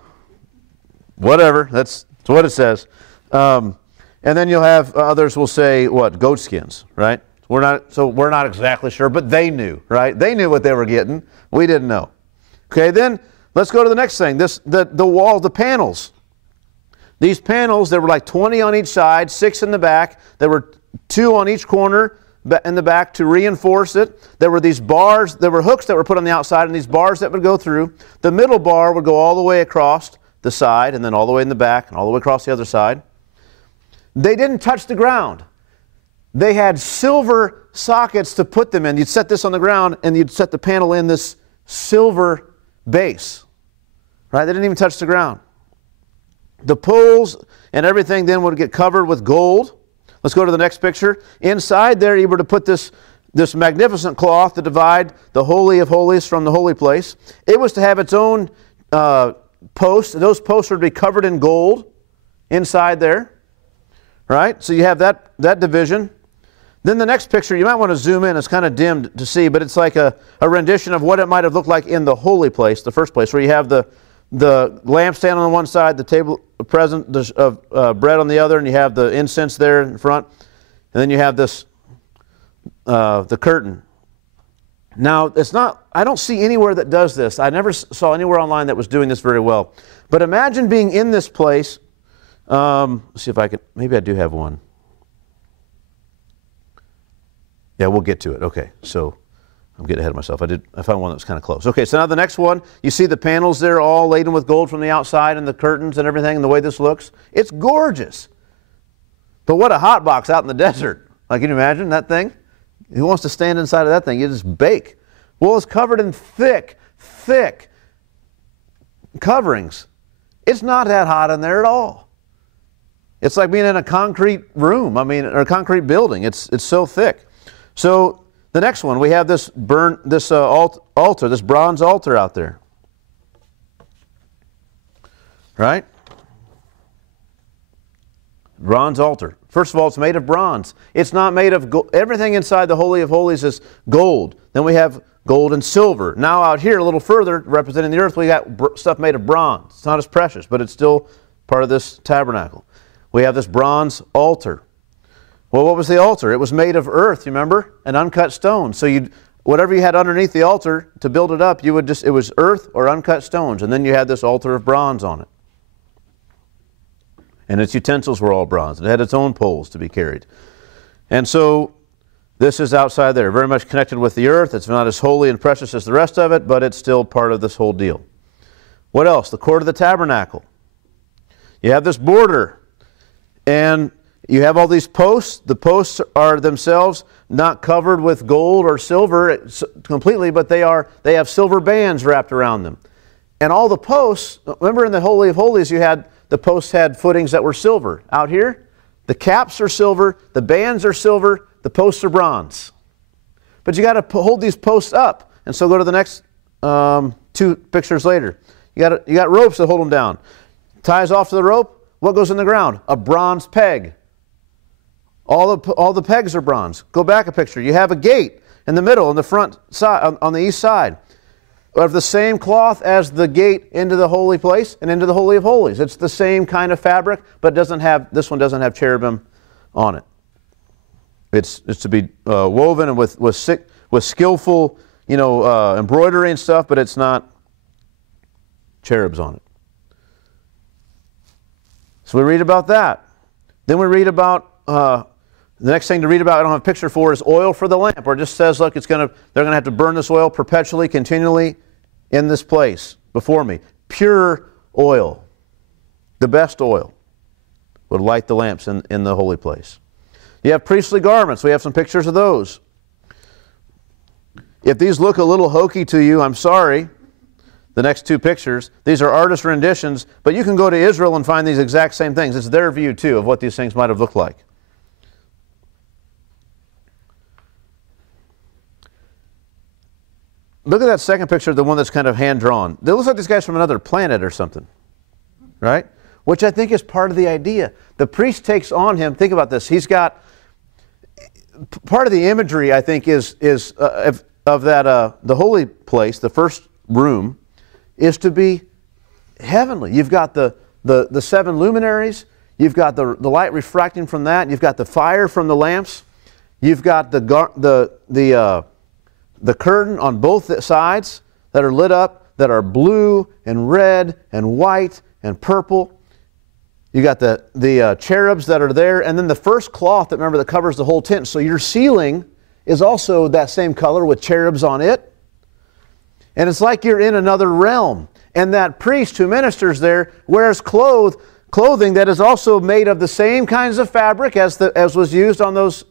Whatever. That's what it says. And then you'll have others will say what? Goat skins, right? We're not exactly sure, but they knew, right? They knew what they were getting. We didn't know. Okay, then let's go to the next thing. The wall, the panels. These panels, there were like 20 on each side, 6 in the back. There were 2 on each corner in the back to reinforce it. There were these bars, there were hooks that were put on the outside and these bars that would go through. The middle bar would go all the way across the side, and then all the way in the back, and all the way across the other side. They didn't touch the ground. They had silver sockets to put them in. You'd set this on the ground, and you'd set the panel in this silver base. Right? They didn't even touch the ground. The poles and everything then would get covered with gold. Let's go to the next picture. Inside there, you were to put this magnificent cloth to divide the Holy of Holies from the holy place. It was to have its own posts. Those posts would be covered in gold inside there. Right? So you have that division. Then the next picture, you might want to zoom in. It's kind of dimmed to see, but it's like a rendition of what it might have looked like in the holy place, the first place, where you have the lampstand on one side, the table present of bread on the other, and you have the incense there in front, and then you have this the curtain. Now, it's not. I don't see anywhere that does this. I never saw anywhere online that was doing this very well. But imagine being in this place. Let's see if I can. Maybe I do have one. Yeah, we'll get to it. Okay, so I'm getting ahead of myself. I found one that was kind of close. Okay, so now the next one, you see the panels there all laden with gold from the outside and the curtains and everything and the way this looks. It's gorgeous. But what a hot box out in the desert. Like, can you imagine that thing? Who wants to stand inside of that thing? You just bake. Well, it's covered in thick coverings. It's not that hot in there at all. It's like being in a concrete room, or a concrete building. It's so thick. So the next one, we have this altar, this bronze altar out there. Right? Bronze altar. First of all, it's made of bronze. It's not made of gold. Everything inside the Holy of Holies is gold. Then we have gold and silver. Now out here, a little further, representing the earth, we got stuff made of bronze. It's not as precious, but it's still part of this tabernacle. We have this bronze altar. Well, what was the altar? It was made of earth, you remember? And uncut stone. So whatever you had underneath the altar to build it up, it was earth or uncut stones. And then you had this altar of bronze on it. And its utensils were all bronze. It had its own poles to be carried. And so this is outside there, very much connected with the earth. It's not as holy and precious as the rest of it, but it's still part of this whole deal. What else? The court of the tabernacle. You have this border. And you have all these posts. The posts are themselves not covered with gold or silver completely, but they have silver bands wrapped around them. And all the posts, remember in the Holy of Holies, the posts had footings that were silver. Out here, the caps are silver, the bands are silver, the posts are bronze. But you got to hold these posts up. And so go to the next two pictures later. You got ropes that hold them down. Ties off to the rope. What goes in the ground? A bronze peg. All the pegs are bronze. Go back a picture. You have a gate in the middle, on the front side, on the east side, of the same cloth as the gate into the holy place and into the Holy of Holies. It's the same kind of fabric, but this one doesn't have cherubim on it. It's to be woven and with skillful, embroidery and stuff, but it's not cherubs on it. So we read about that. Then we read about the next thing to read about, I don't have a picture for, is oil for the lamp. Or it just says, look, they're going to have to burn this oil perpetually, continually in this place before me. Pure oil, the best oil, would light the lamps in the holy place. You have priestly garments. We have some pictures of those. If these look a little hokey to you, I'm sorry. The next two pictures, these are artist renditions, but you can go to Israel and find these exact same things. It's their view, too, of what these things might have looked like. Look at that second picture, the one that's kind of hand-drawn. It looks like this guy's from another planet or something, right? Which I think is part of the idea. The priest takes on him, think about this, he's got, part of the imagery, I think, is of that, the holy place, the first room, is to be heavenly. You've got the seven luminaries, you've got the light refracting from that, you've got the fire from the lamps, you've got the curtain on both sides that are lit up, that are blue and red and white and purple. You got the cherubs that are there, and then the first cloth that covers the whole tent. So your ceiling is also that same color with cherubs on it. And it's like you're in another realm. And that priest who ministers there wears clothing that is also made of the same kinds of fabric as was used on those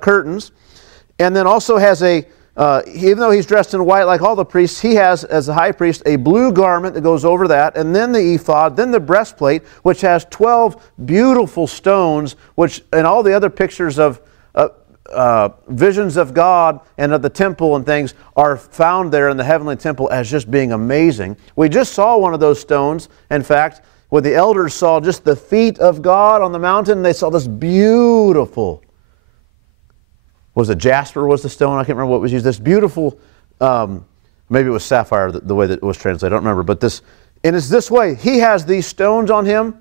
curtains. And then also has even though he's dressed in white like all the priests, he has, as the high priest, a blue garment that goes over that, and then the ephod, then the breastplate, which has 12 beautiful stones, which in all the other pictures of visions of God and of the temple and things are found there in the heavenly temple as just being amazing. We just saw one of those stones, in fact, when the elders saw just the feet of God on the mountain, and they saw this beautiful, was it jasper was the stone? I can't remember what was used. This beautiful, maybe it was sapphire, the way that it was translated. I don't remember. But and it's this way. He has these stones on him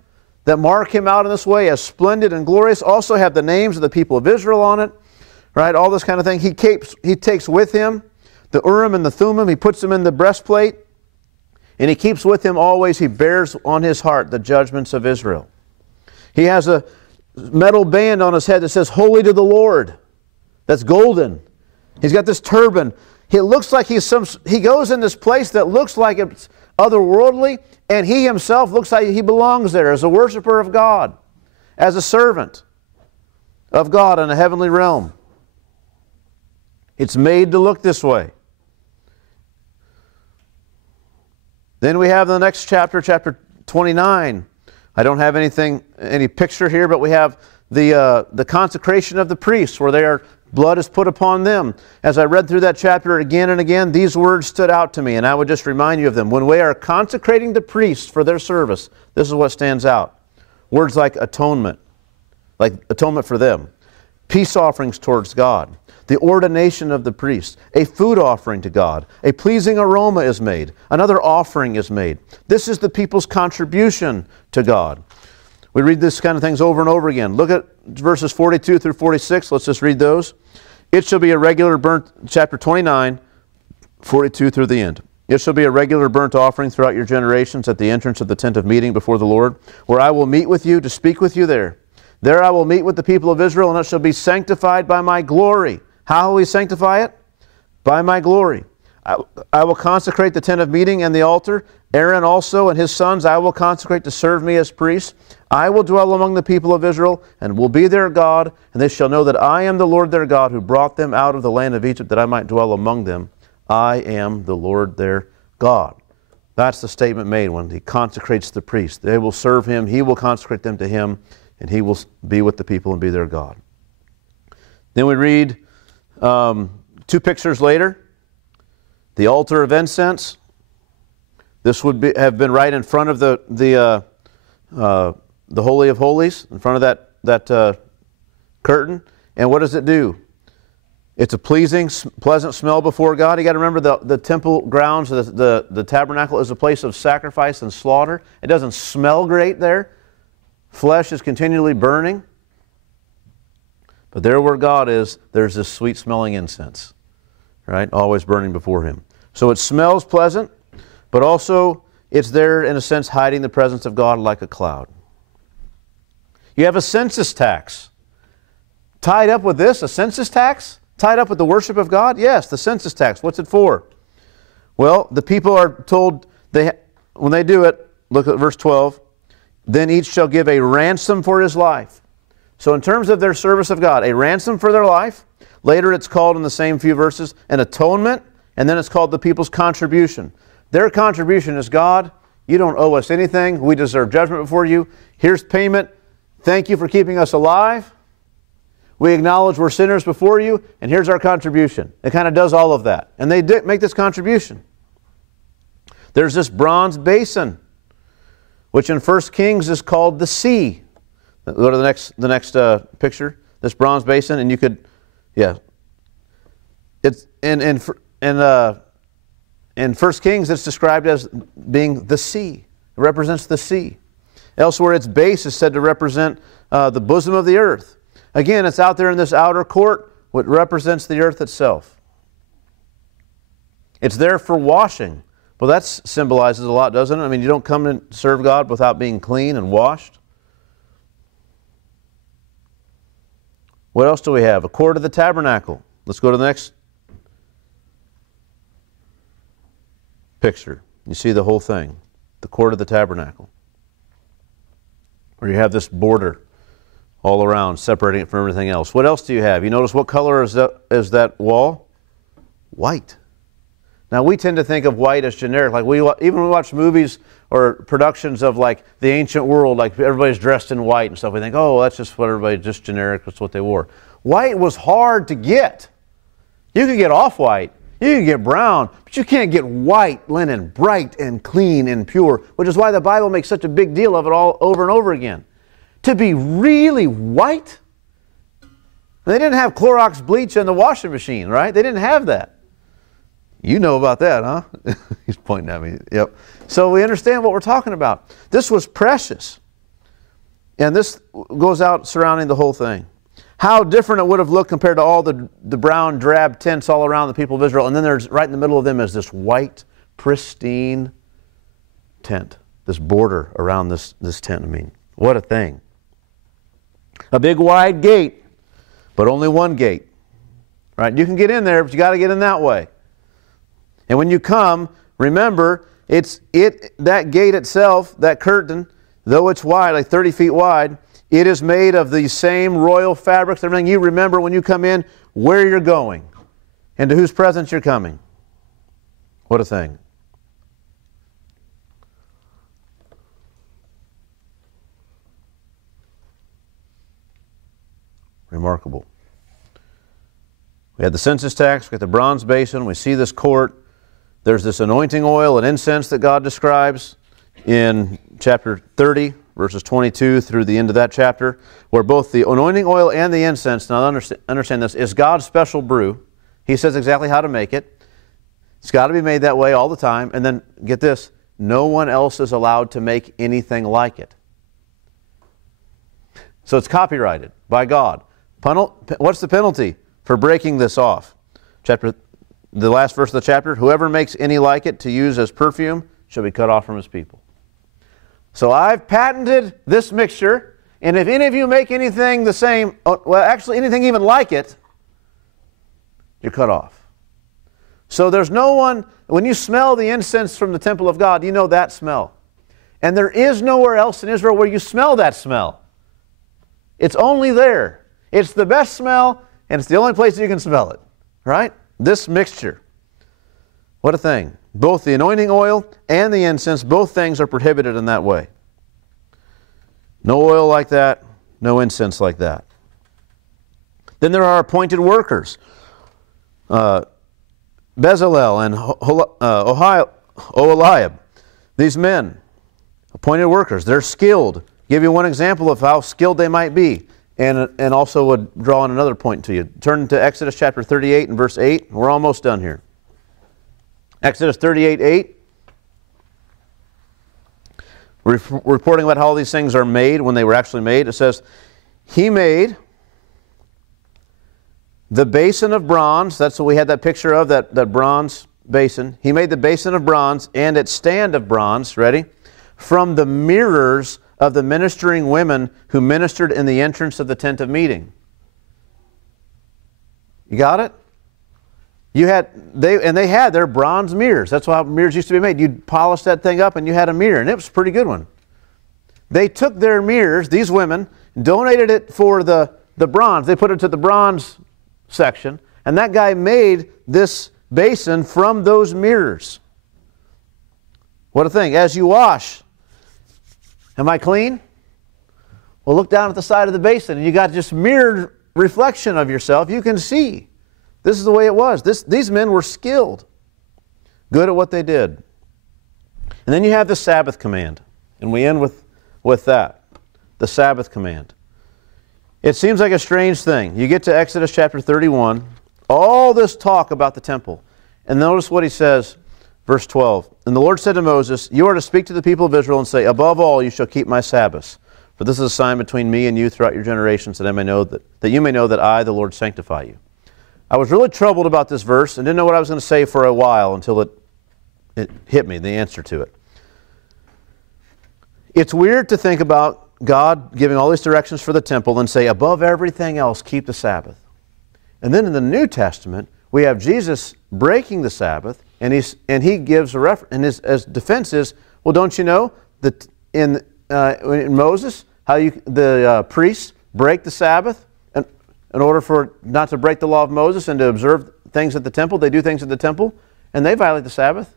that mark him out in this way as splendid and glorious. Also have the names of the people of Israel on it, right? All this kind of thing. He takes with him the Urim and the Thummim. He puts them in the breastplate. And he keeps with him always, he bears on his heart the judgments of Israel. He has a metal band on his head that says, Holy to the Lord. That's golden. He's got this turban. It looks like he goes in this place that looks like it's otherworldly, and he himself looks like he belongs there as a worshiper of God, as a servant of God in a heavenly realm. It's made to look this way. Then we have the next chapter, chapter 29. I don't have any picture here, but we have the consecration of the priests, where blood is put upon them. As I read through that chapter again and again, these words stood out to me, and I would just remind you of them. When we are consecrating the priests for their service, this is what stands out. Words like atonement for them, peace offerings towards God, the ordination of the priest, a food offering to God, a pleasing aroma is made, another offering is made. This is the people's contribution to God. We read this kind of things over and over again. Look at verses 42 through 46. Let's just read those. It shall be a regular burnt, chapter 29, 42 through the end. It shall be a regular burnt offering throughout your generations at the entrance of the tent of meeting before the Lord, where I will meet with you to speak with you there. There I will meet with the people of Israel, and it shall be sanctified by my glory. How will he sanctify it? By my glory. I will consecrate the tent of meeting and the altar. Aaron also and his sons I will consecrate to serve me as priests. I will dwell among the people of Israel and will be their God, and they shall know that I am the Lord their God, who brought them out of the land of Egypt, that I might dwell among them. I am the Lord their God. That's the statement made when he consecrates the priests. They will serve him, he will consecrate them to him, and he will be with the people and be their God. Then we read two pictures later, the altar of incense. This would have been right in front of the Holy of Holies, in front of that curtain. And what does it do? It's a pleasing, pleasant smell before God. You got to remember the temple grounds, the tabernacle is a place of sacrifice and slaughter. It doesn't smell great there. Flesh is continually burning. But there where God is, there's this sweet smelling incense, right? Always burning before him. So it smells pleasant, but also it's there in a sense hiding the presence of God like a cloud. You have a census tax. Tied up with this, a census tax? Tied up with the worship of God? Yes, the census tax. What's it for? Well, the people are told, when they do it, look at verse 12, then each shall give a ransom for his life. So in terms of their service of God, a ransom for their life. Later it's called in the same few verses an atonement, and then it's called the people's contribution. Their contribution is, God, you don't owe us anything. We deserve judgment before you. Here's payment. Thank you for keeping us alive. We acknowledge we're sinners before you, and here's our contribution. It kind of does all of that. And they make this contribution. There's this bronze basin, which in 1 Kings is called the sea. Go to the next picture. This bronze basin, and you could, yeah. It's in 1 Kings, it's described as being the sea. It represents the sea. Elsewhere, its base is said to represent the bosom of the earth. Again, it's out there in this outer court, what represents the earth itself. It's there for washing. Well, that symbolizes a lot, doesn't it? I mean, you don't come and serve God without being clean and washed. What else do we have? A court of the tabernacle. Let's go to the next picture. You see the whole thing, the court of the tabernacle, where you have this border all around, separating it from everything else. What else do you have? You notice what color is that wall? White. Now, we tend to think of white as generic. Like even when we watch movies or productions of like the ancient world, like everybody's dressed in white and stuff, we think, oh, that's just what everybody, just generic, that's what they wore. White was hard to get. You could get off-white, you could get brown, but you can't get white linen, bright and clean and pure, which is why the Bible makes such a big deal of it all over and over again. To be really white? They didn't have Clorox bleach in the washing machine, right? They didn't have that. You know about that, huh? He's pointing at me. Yep. So we understand what we're talking about. This was precious. And this goes out surrounding the whole thing. How different it would have looked compared to all the brown, drab tents all around the people of Israel. And then there's right in the middle of them is this white, pristine tent. This border around this tent. I mean, what a thing. A big wide gate, but only one gate. Right? You can get in there, but you got to get in that way. And when you come, remember, that gate itself, that curtain, though it's wide, like 30 feet wide, it is made of the same royal fabrics, everything. You remember when you come in where you're going and to whose presence you're coming. What a thing. Remarkable. We had the census tax, we got the bronze basin, we see this court. There's this anointing oil and incense that God describes in chapter 30, verses 22 through the end of that chapter, where both the anointing oil and the incense, now understand this, is God's special brew. He says exactly how to make it. It's got to be made that way all the time. And then, get this, no one else is allowed to make anything like it. So it's copyrighted by God. What's the penalty for breaking this off? The last verse of the chapter, whoever makes any like it to use as perfume shall be cut off from his people. So I've patented this mixture, and if any of you make anything the same, well, actually anything even like it, you're cut off. So there's no one, when you smell the incense from the temple of God, you know that smell. And there is nowhere else in Israel where you smell that smell. It's only there. It's the best smell, and it's the only place you can smell it. Right? This mixture. What a thing. Both the anointing oil and the incense, both things are prohibited in that way. No oil like that, no incense like that. Then there are appointed workers. Bezalel and Oholiab. These men, appointed workers, they're skilled. Give you one example of how skilled they might be. And also would draw on another point to you. Turn to Exodus chapter 38 and verse 8. We're almost done here. Exodus 38:8. Reporting about how all these things are made when they were actually made. It says, He made the basin of bronze. That's what we had that picture of, that bronze basin. He made the basin of bronze and its stand of bronze. Ready? From the mirrors of the ministering women who ministered in the entrance of the tent of meeting. You got it? They had their bronze mirrors. That's how mirrors used to be made. You'd polish that thing up and you had a mirror, and it was a pretty good one. They took their mirrors, these women, donated it for the bronze. They put it to the bronze section, and that guy made this basin from those mirrors. What a thing. As you wash, am I clean? Well, look down at the side of the basin, and you got just mirrored reflection of yourself. You can see. This is the way it was. These men were skilled, good at what they did. And then you have the Sabbath command, and we end with that, the Sabbath command. It seems like a strange thing. You get to Exodus chapter 31, all this talk about the temple, and notice what he says, verse 12. And the Lord said to Moses, You are to speak to the people of Israel and say, Above all, you shall keep my Sabbaths. For this is a sign between me and you throughout your generations, that you may know that I, the Lord, sanctify you. I was really troubled about this verse and didn't know what I was going to say for a while until it hit me, the answer to it. It's weird to think about God giving all these directions for the temple and say, above everything else, keep the Sabbath. And then in the New Testament, we have Jesus breaking the Sabbath And he gives a reference, and his defense is, well, don't you know that in Moses, how the priests break the Sabbath in order for not to break the law of Moses and to observe things at the temple? They do things at the temple, and they violate the Sabbath.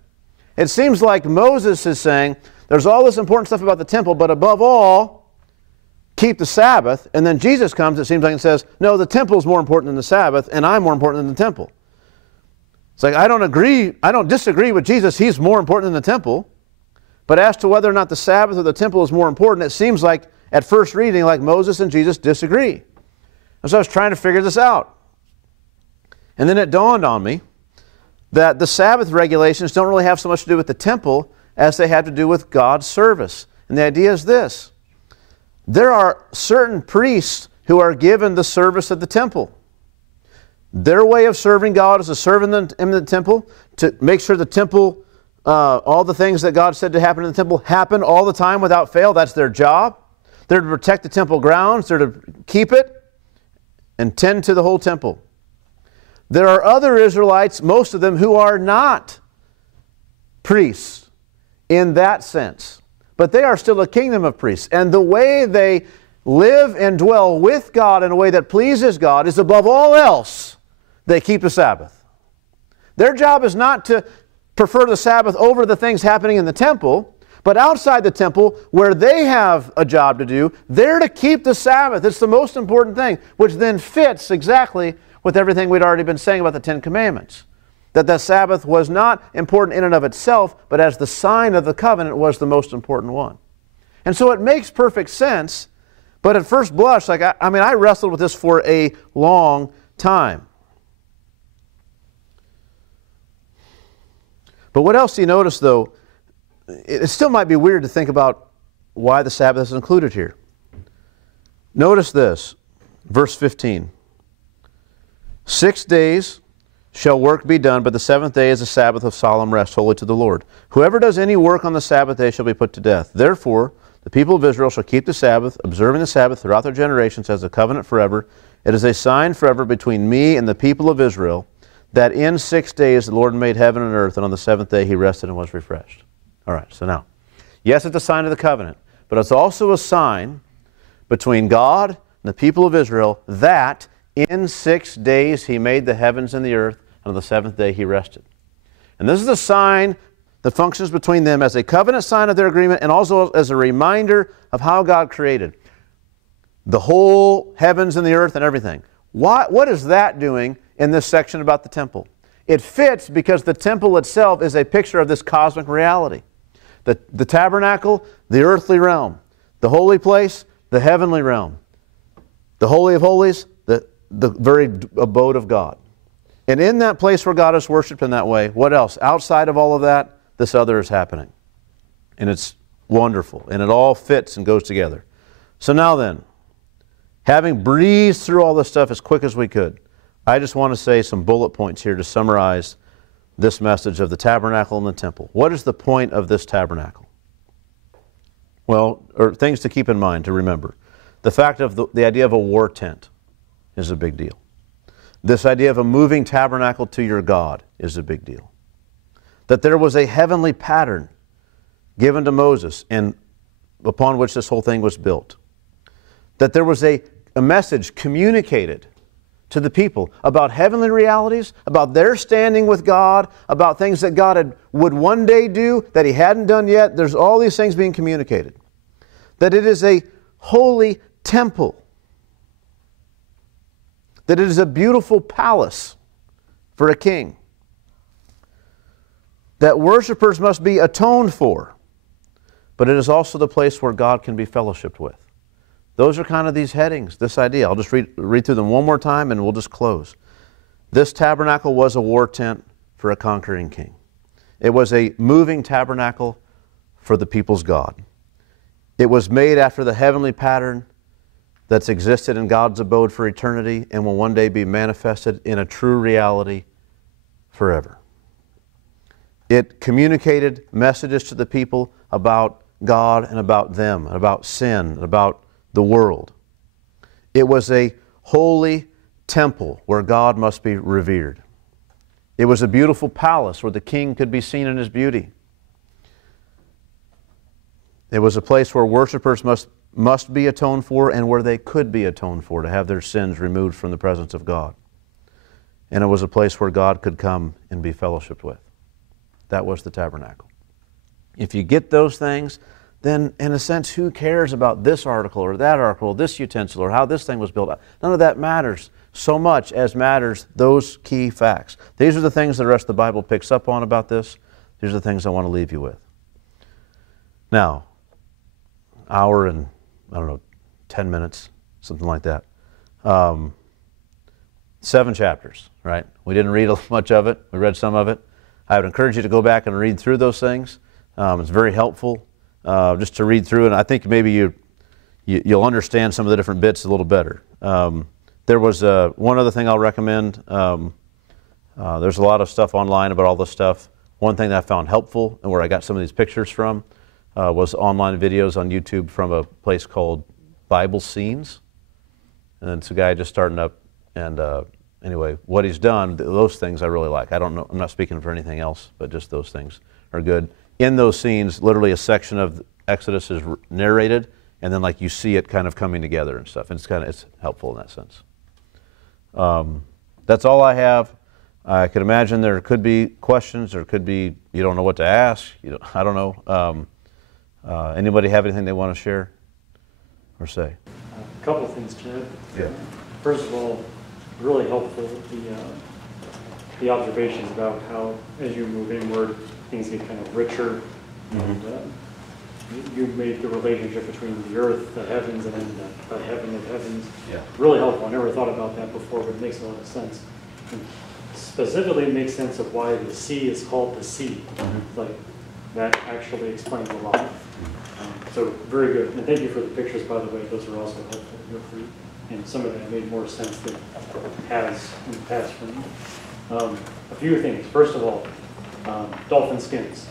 It seems like Moses is saying, there's all this important stuff about the temple, but above all, keep the Sabbath. And then Jesus comes, it seems like, and says, no, the temple is more important than the Sabbath, and I'm more important than the temple. It's like, I don't disagree with Jesus. He's more important than the temple. But as to whether or not the Sabbath or the temple is more important, it seems like, at first reading, like Moses and Jesus disagree. And so I was trying to figure this out. And then it dawned on me that the Sabbath regulations don't really have so much to do with the temple as they have to do with God's service. And the idea is this: there are certain priests who are given the service of the temple. Their way of serving God is to serve in the temple, to make sure the temple, all the things that God said to happen in the temple happen all the time without fail. That's their job. They're to protect the temple grounds. They're to keep it and tend to the whole temple. There are other Israelites, most of them, who are not priests in that sense. But they are still a kingdom of priests. And the way they live and dwell with God in a way that pleases God is, above all else, they keep the Sabbath. Their job is not to prefer the Sabbath over the things happening in the temple, but outside the temple, where they have a job to do, they're to keep the Sabbath. It's the most important thing, which then fits exactly with everything we'd already been saying about the Ten Commandments. That the Sabbath was not important in and of itself, but as the sign of the covenant was the most important one. And so it makes perfect sense, but at first blush, I wrestled with this for a long time. But what else do you notice, though? It still might be weird to think about why the Sabbath is included here. Notice this, verse 15. 6 days shall work be done, but the seventh day is a Sabbath of solemn rest, holy to the Lord. Whoever does any work on the Sabbath day shall be put to death. Therefore, the people of Israel shall keep the Sabbath, observing the Sabbath throughout their generations as a covenant forever. It is a sign forever between me and the people of Israel, that in 6 days the Lord made heaven and earth, and on the seventh day he rested and was refreshed. All right, so now, yes, it's a sign of the covenant, but it's also a sign between God and the people of Israel that in 6 days he made the heavens and the earth, and on the seventh day he rested. And this is a sign that functions between them as a covenant sign of their agreement, and also as a reminder of how God created the whole heavens and the earth and everything. What is that doing in this section about the temple? It fits because the temple itself is a picture of this cosmic reality. The tabernacle, the earthly realm. The holy place, the heavenly realm. The Holy of Holies, the very abode of God. And in that place where God is worshipped in that way, what else? Outside of all of that, this other is happening. And it's wonderful. And it all fits and goes together. So now then, having breezed through all this stuff as quick as we could, I just want to say some bullet points here to summarize this message of the tabernacle and the temple. What is the point of this tabernacle? Well, or things to keep in mind, to remember. The fact of the idea of a war tent is a big deal. This idea of a moving tabernacle to your God is a big deal. That there was a heavenly pattern given to Moses and upon which this whole thing was built. That there was a message communicated to the people about heavenly realities, about their standing with God, about things that God would one day do that He hadn't done yet. There's all these things being communicated. That it is a holy temple. That it is a beautiful palace for a king. That worshipers must be atoned for. But it is also the place where God can be fellowshipped with. Those are kind of these headings, this idea. I'll just read through them one more time and we'll just close. This tabernacle was a war tent for a conquering king. It was a moving tabernacle for the people's God. It was made after the heavenly pattern that's existed in God's abode for eternity and will one day be manifested in a true reality forever. It communicated messages to the people about God and about them, and about sin, and about the world. It was a holy temple where God must be revered. It was a beautiful palace where the king could be seen in his beauty. It was a place where worshipers must be atoned for and where they could be atoned for to have their sins removed from the presence of God. And it was a place where God could come and be fellowshiped with. That was the tabernacle. If you get those things, then in a sense, who cares about this article or that article, or this utensil, or how this thing was built? None of that matters so much as matters those key facts. These are the things the rest of the Bible picks up on about this. These are the things I want to leave you with. Now, hour and, 10 minutes, something like that. 7 chapters, right? We didn't read much of it. We read some of it. I would encourage you to go back and read through those things. It's very helpful just to read through it. And I think maybe you'll understand some of the different bits a little better. There was one other thing I'll recommend. There's a lot of stuff online about all this stuff. One thing that I found helpful and where I got some of these pictures from was online videos on YouTube from a place called Bible Scenes. And it's a guy just starting up. And anyway, what he's done, those things I really like. I don't know, I'm not speaking for anything else, but just those things are good. In those scenes, literally a section of Exodus is narrated, and then like you see it kind of coming together and stuff. And it's helpful in that sense. That's all I have. I could imagine there could be questions. There could be, you don't know what to ask. I don't know. Anybody have anything they want to share or say? A couple things, Chad. Yeah. First of all, really helpful the observations about how as you move inward, things get kind of richer. Mm-hmm. And you made the relationship between the earth, the heavens, and then the heaven of heavens. Yeah. Really helpful. I never thought about that before, but it makes a lot of sense. And specifically, it makes sense of why the sea is called the sea. Mm-hmm. Like that actually explains a lot. So very good. And thank you for the pictures, by the way. Those are also helpful here for you. And some of that made more sense than it has in the past for me. A few things. First of all, dolphin skins.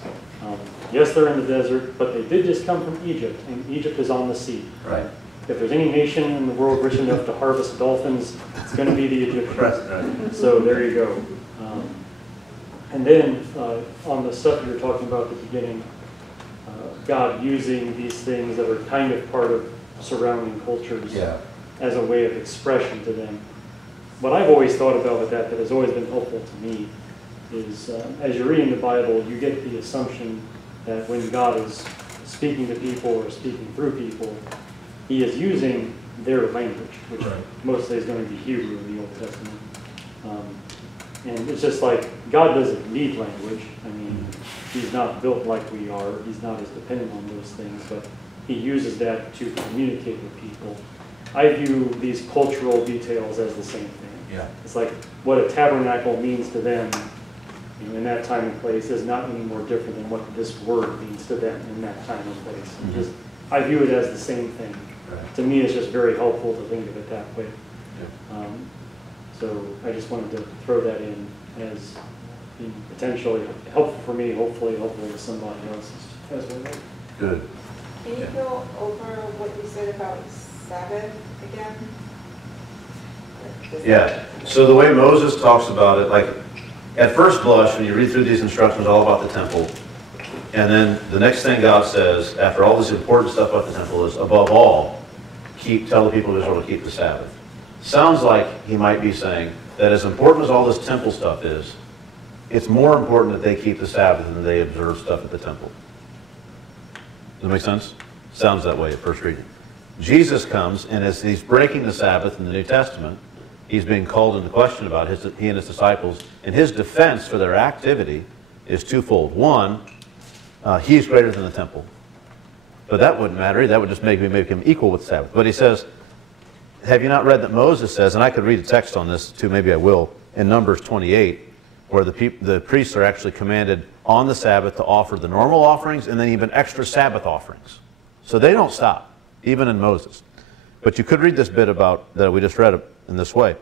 Yes, they're in the desert, but they did just come from Egypt, and Egypt is on the sea. Right. If there's any nation in the world rich enough to harvest dolphins, it's going to be the Egyptians. Right. So there you go. And then on the stuff you were talking about at the beginning, God using these things that are kind of part of surrounding cultures as a way of expression to them. What I've always thought about with that has always been helpful to me is as you're reading the Bible, you get the assumption that when God is speaking to people or speaking through people, he is using their language, which mostly is going to be Hebrew in the Old Testament. And it's just like, God doesn't need language. I mean, he's not built like we are. He's not as dependent on those things, but he uses that to communicate with people. I view these cultural details as the same thing. Yeah. It's like what a tabernacle means to them in that time and place is not any more different than what this word means to them in that time and place. Mm-hmm. I view it as the same thing. Right. To me, it's just very helpful to think of it that way. Yeah. So I just wanted to throw that in as being potentially helpful for me, hopefully helpful to somebody else as well. Good. Can you go over what you said about Sabbath again? Yeah. So the way Moses talks about it, like at first blush, when you read through these instructions all about the temple, and then the next thing God says, after all this important stuff about the temple, is above all, tell the people of Israel to keep the Sabbath. Sounds like he might be saying that as important as all this temple stuff is, it's more important that they keep the Sabbath than they observe stuff at the temple. Does that make sense? Sounds that way at first reading. Jesus comes, and as he's breaking the Sabbath in the New Testament, he's being called into question about he and his disciples, and his defense for their activity is twofold. One, he's greater than the temple. But that wouldn't matter. That would just make him equal with the Sabbath. But he says, have you not read that Moses says, and I could read a text on this too, maybe I will, in Numbers 28, where the priests are actually commanded on the Sabbath to offer the normal offerings and then even extra Sabbath offerings. So they don't stop, even in Moses. But you could read this bit about that we just read in this way.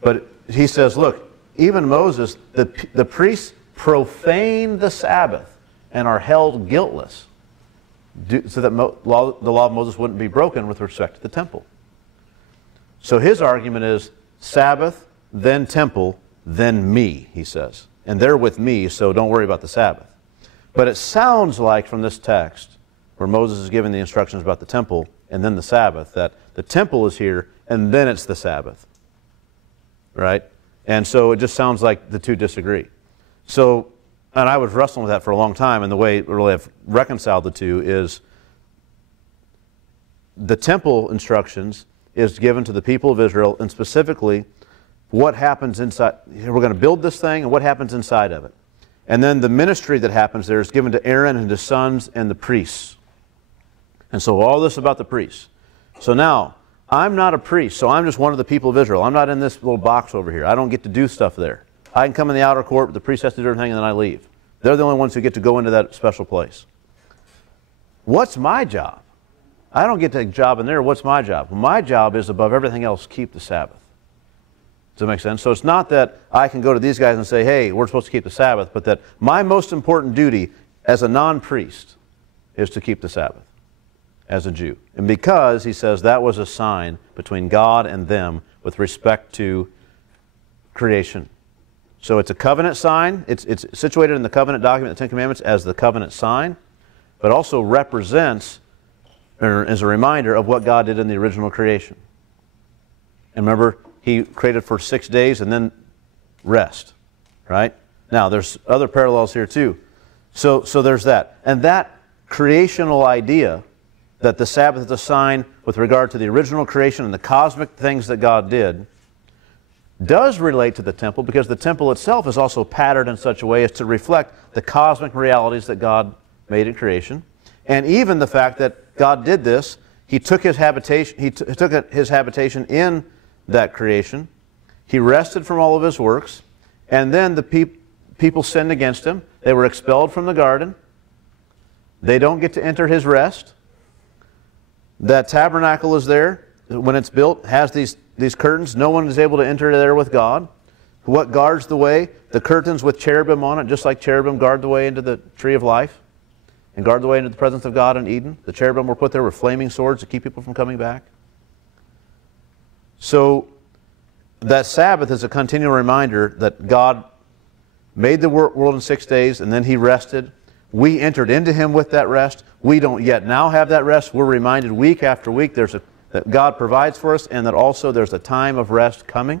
But he says, look, even Moses, the priests profane the Sabbath and are held guiltless so that the law of Moses wouldn't be broken with respect to the temple. So his argument is Sabbath, then temple, then me, he says. and they're with me, so don't worry about the Sabbath. But it sounds like from this text, where Moses is giving the instructions about the temple and then the Sabbath, that the temple is here and then it's the Sabbath. Right? And so it just sounds like the two disagree. So, and I was wrestling with that for a long time, and the way really I've reconciled the two is the temple instructions is given to the people of Israel, and specifically what happens inside. We're going to build this thing and what happens inside of it. And then the ministry that happens there is given to Aaron and his sons and the priests. And so all this about the priests. So now, I'm not a priest, so I'm just one of the people of Israel. I'm not in this little box over here. I don't get to do stuff there. I can come in the outer court, but the priest has to do everything, and then I leave. They're the only ones who get to go into that special place. What's my job? I don't get to a job in there. What's my job? Well, my job is, above everything else, keep the Sabbath. Does that make sense? So it's not that I can go to these guys and say, hey, we're supposed to keep the Sabbath, but that my most important duty as a non-priest is to keep the Sabbath as a Jew. And because, he says, that was a sign between God and them with respect to creation. So it's a covenant sign. It's situated in the covenant document, the Ten Commandments, as the covenant sign, but also represents, or is a reminder of what God did in the original creation. And remember, He created for 6 days and then rest, right? Now, there's other parallels here too. So there's that. And that creational idea that the Sabbath is a sign with regard to the original creation and the cosmic things that God did does relate to the temple, because the temple itself is also patterned in such a way as to reflect the cosmic realities that God made in creation. And even the fact that God did this, He took His habitation, His habitation in that creation. He rested from all of His works, and then the people sinned against Him. They were expelled from the garden. They don't get to enter His rest. That tabernacle is there. When it's built, has these curtains. No one is able to enter there with God. What guards the way? The curtains with cherubim on it, just like cherubim guard the way into the tree of life and guard the way into the presence of God in Eden. The cherubim were put there with flaming swords to keep people from coming back. So that Sabbath is a continual reminder that God made the world in 6 days and then He rested. We entered into Him with that rest. We don't yet now have that rest. We're reminded week after week that God provides for us, and that also there's a time of rest coming.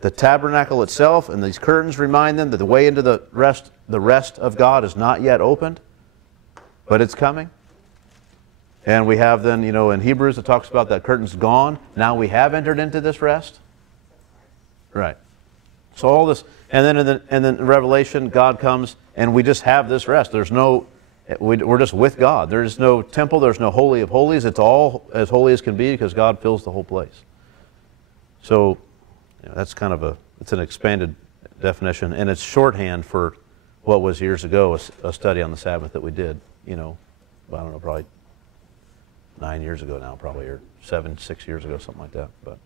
The tabernacle itself and these curtains remind them that the way into the rest of God is not yet opened, but it's coming. And we have then, in Hebrews it talks about that curtain's gone. Now we have entered into this rest. Right. So all this, and then in Revelation, God comes and we just have this rest. We're just with God. There's no temple. There's no Holy of Holies. It's all as holy as can be because God fills the whole place. So that's kind of it's an expanded definition, and it's shorthand for what was years ago a study on the Sabbath that we did. I don't know, probably 9 years ago now, probably, or 6 years ago, something like that. But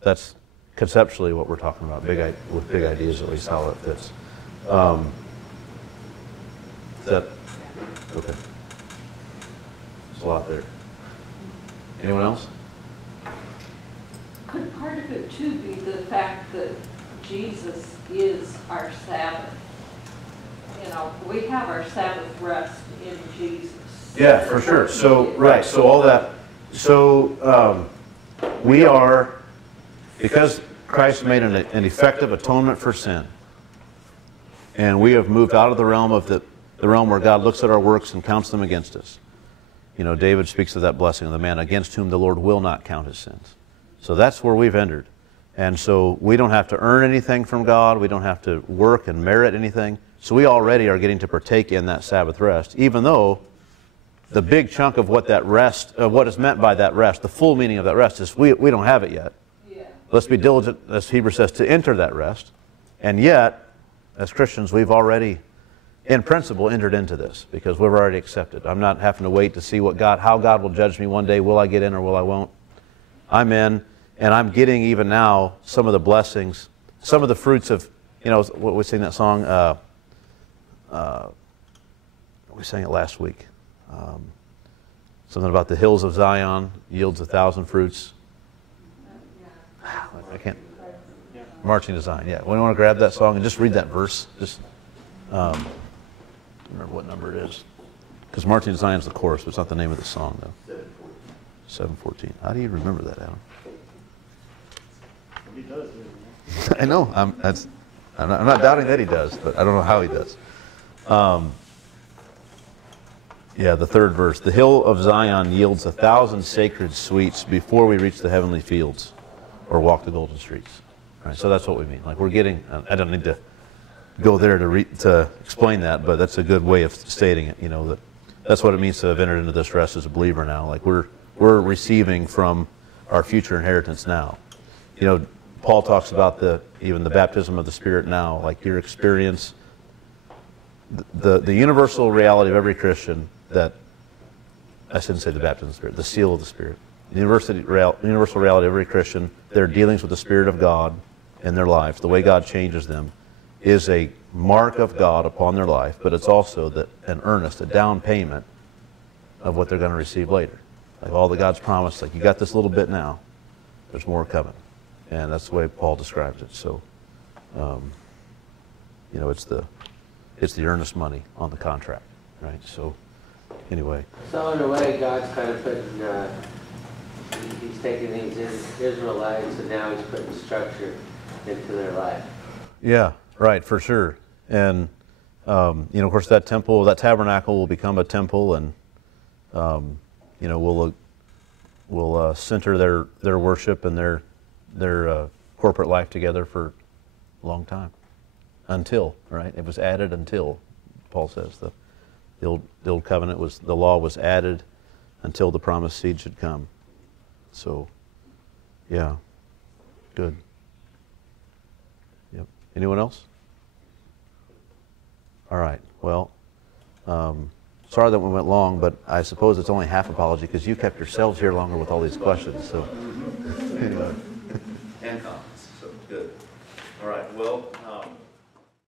that's conceptually what we're talking about, with big ideas, at least how it fits. Is that okay? There's a lot there. Anyone else? Could part of it too be the fact that Jesus is our Sabbath? We have our Sabbath rest in Jesus. Yeah, for sure. So, right, so all that. So, we are, because Christ made an effective atonement for sin, and we have moved out of the realm of the realm where God looks at our works and counts them against us. David speaks of that blessing of the man against whom the Lord will not count his sins. So that's where we've entered. And so we don't have to earn anything from God. We don't have to work and merit anything. So we already are getting to partake in that Sabbath rest, even though the big chunk of what that rest, what is meant by that rest, the full meaning of that rest is we don't have it yet. Yeah. Let's be diligent, as Hebrews says, to enter that rest. And yet, as Christians, we've already, in principle, entered into this because we've already accepted. I'm not having to wait to see how God will judge me one day. Will I get in or will I won't? I'm in, and I'm getting even now some of the blessings, some of the fruits of, what we sing that song. We sang it last week. Something about the hills of Zion yields 1,000 fruits. I can't. Marching Design, yeah. We want to grab that song and just read that verse. Just remember what number it is. Because Marching Design is the chorus, but it's not the name of the song, though. 714. How do you remember that, Adam? He does. I know. I'm not doubting that he does, but I don't know how he does. Yeah, the third verse. The hill of Zion yields 1,000 sacred sweets before we reach the heavenly fields or walk the golden streets. Right, so that's what we mean. Like we're getting, I don't need to go there to explain that, but that's a good way of stating it. You know, that's what it means to have entered into this rest as a believer now. Like we're receiving from our future inheritance now. You know, Paul talks about even the baptism of the Spirit now, like your experience, the universal reality of every Christian that, I shouldn't say the baptism of the Spirit, the seal of the Spirit. The universal reality of every Christian, their dealings with the Spirit of God in their life, the way God changes them, is a mark of God upon their life, but it's also an earnest, a down payment of what they're going to receive later. Like all that God's promised, like you got this little bit now, there's more coming. And that's the way Paul describes it. So, you know, it's the earnest money on the contract, right? So, anyway. So in a way, God's kind of putting, he's taking these Israelites and now he's putting structure into their life. Yeah, right, for sure. And, you know, of course, that temple, that tabernacle will become a temple, and, you know, we'll center their worship and their corporate life together for a long time. Until, right? It was added until, Paul says. The old covenant the law was added until the promised seed should come. So, yeah, good. Yep. Anyone else? All right. Well, sorry that we went long, but I suppose it's only half apology because you kept yourselves here longer with all these questions. So, anyway. And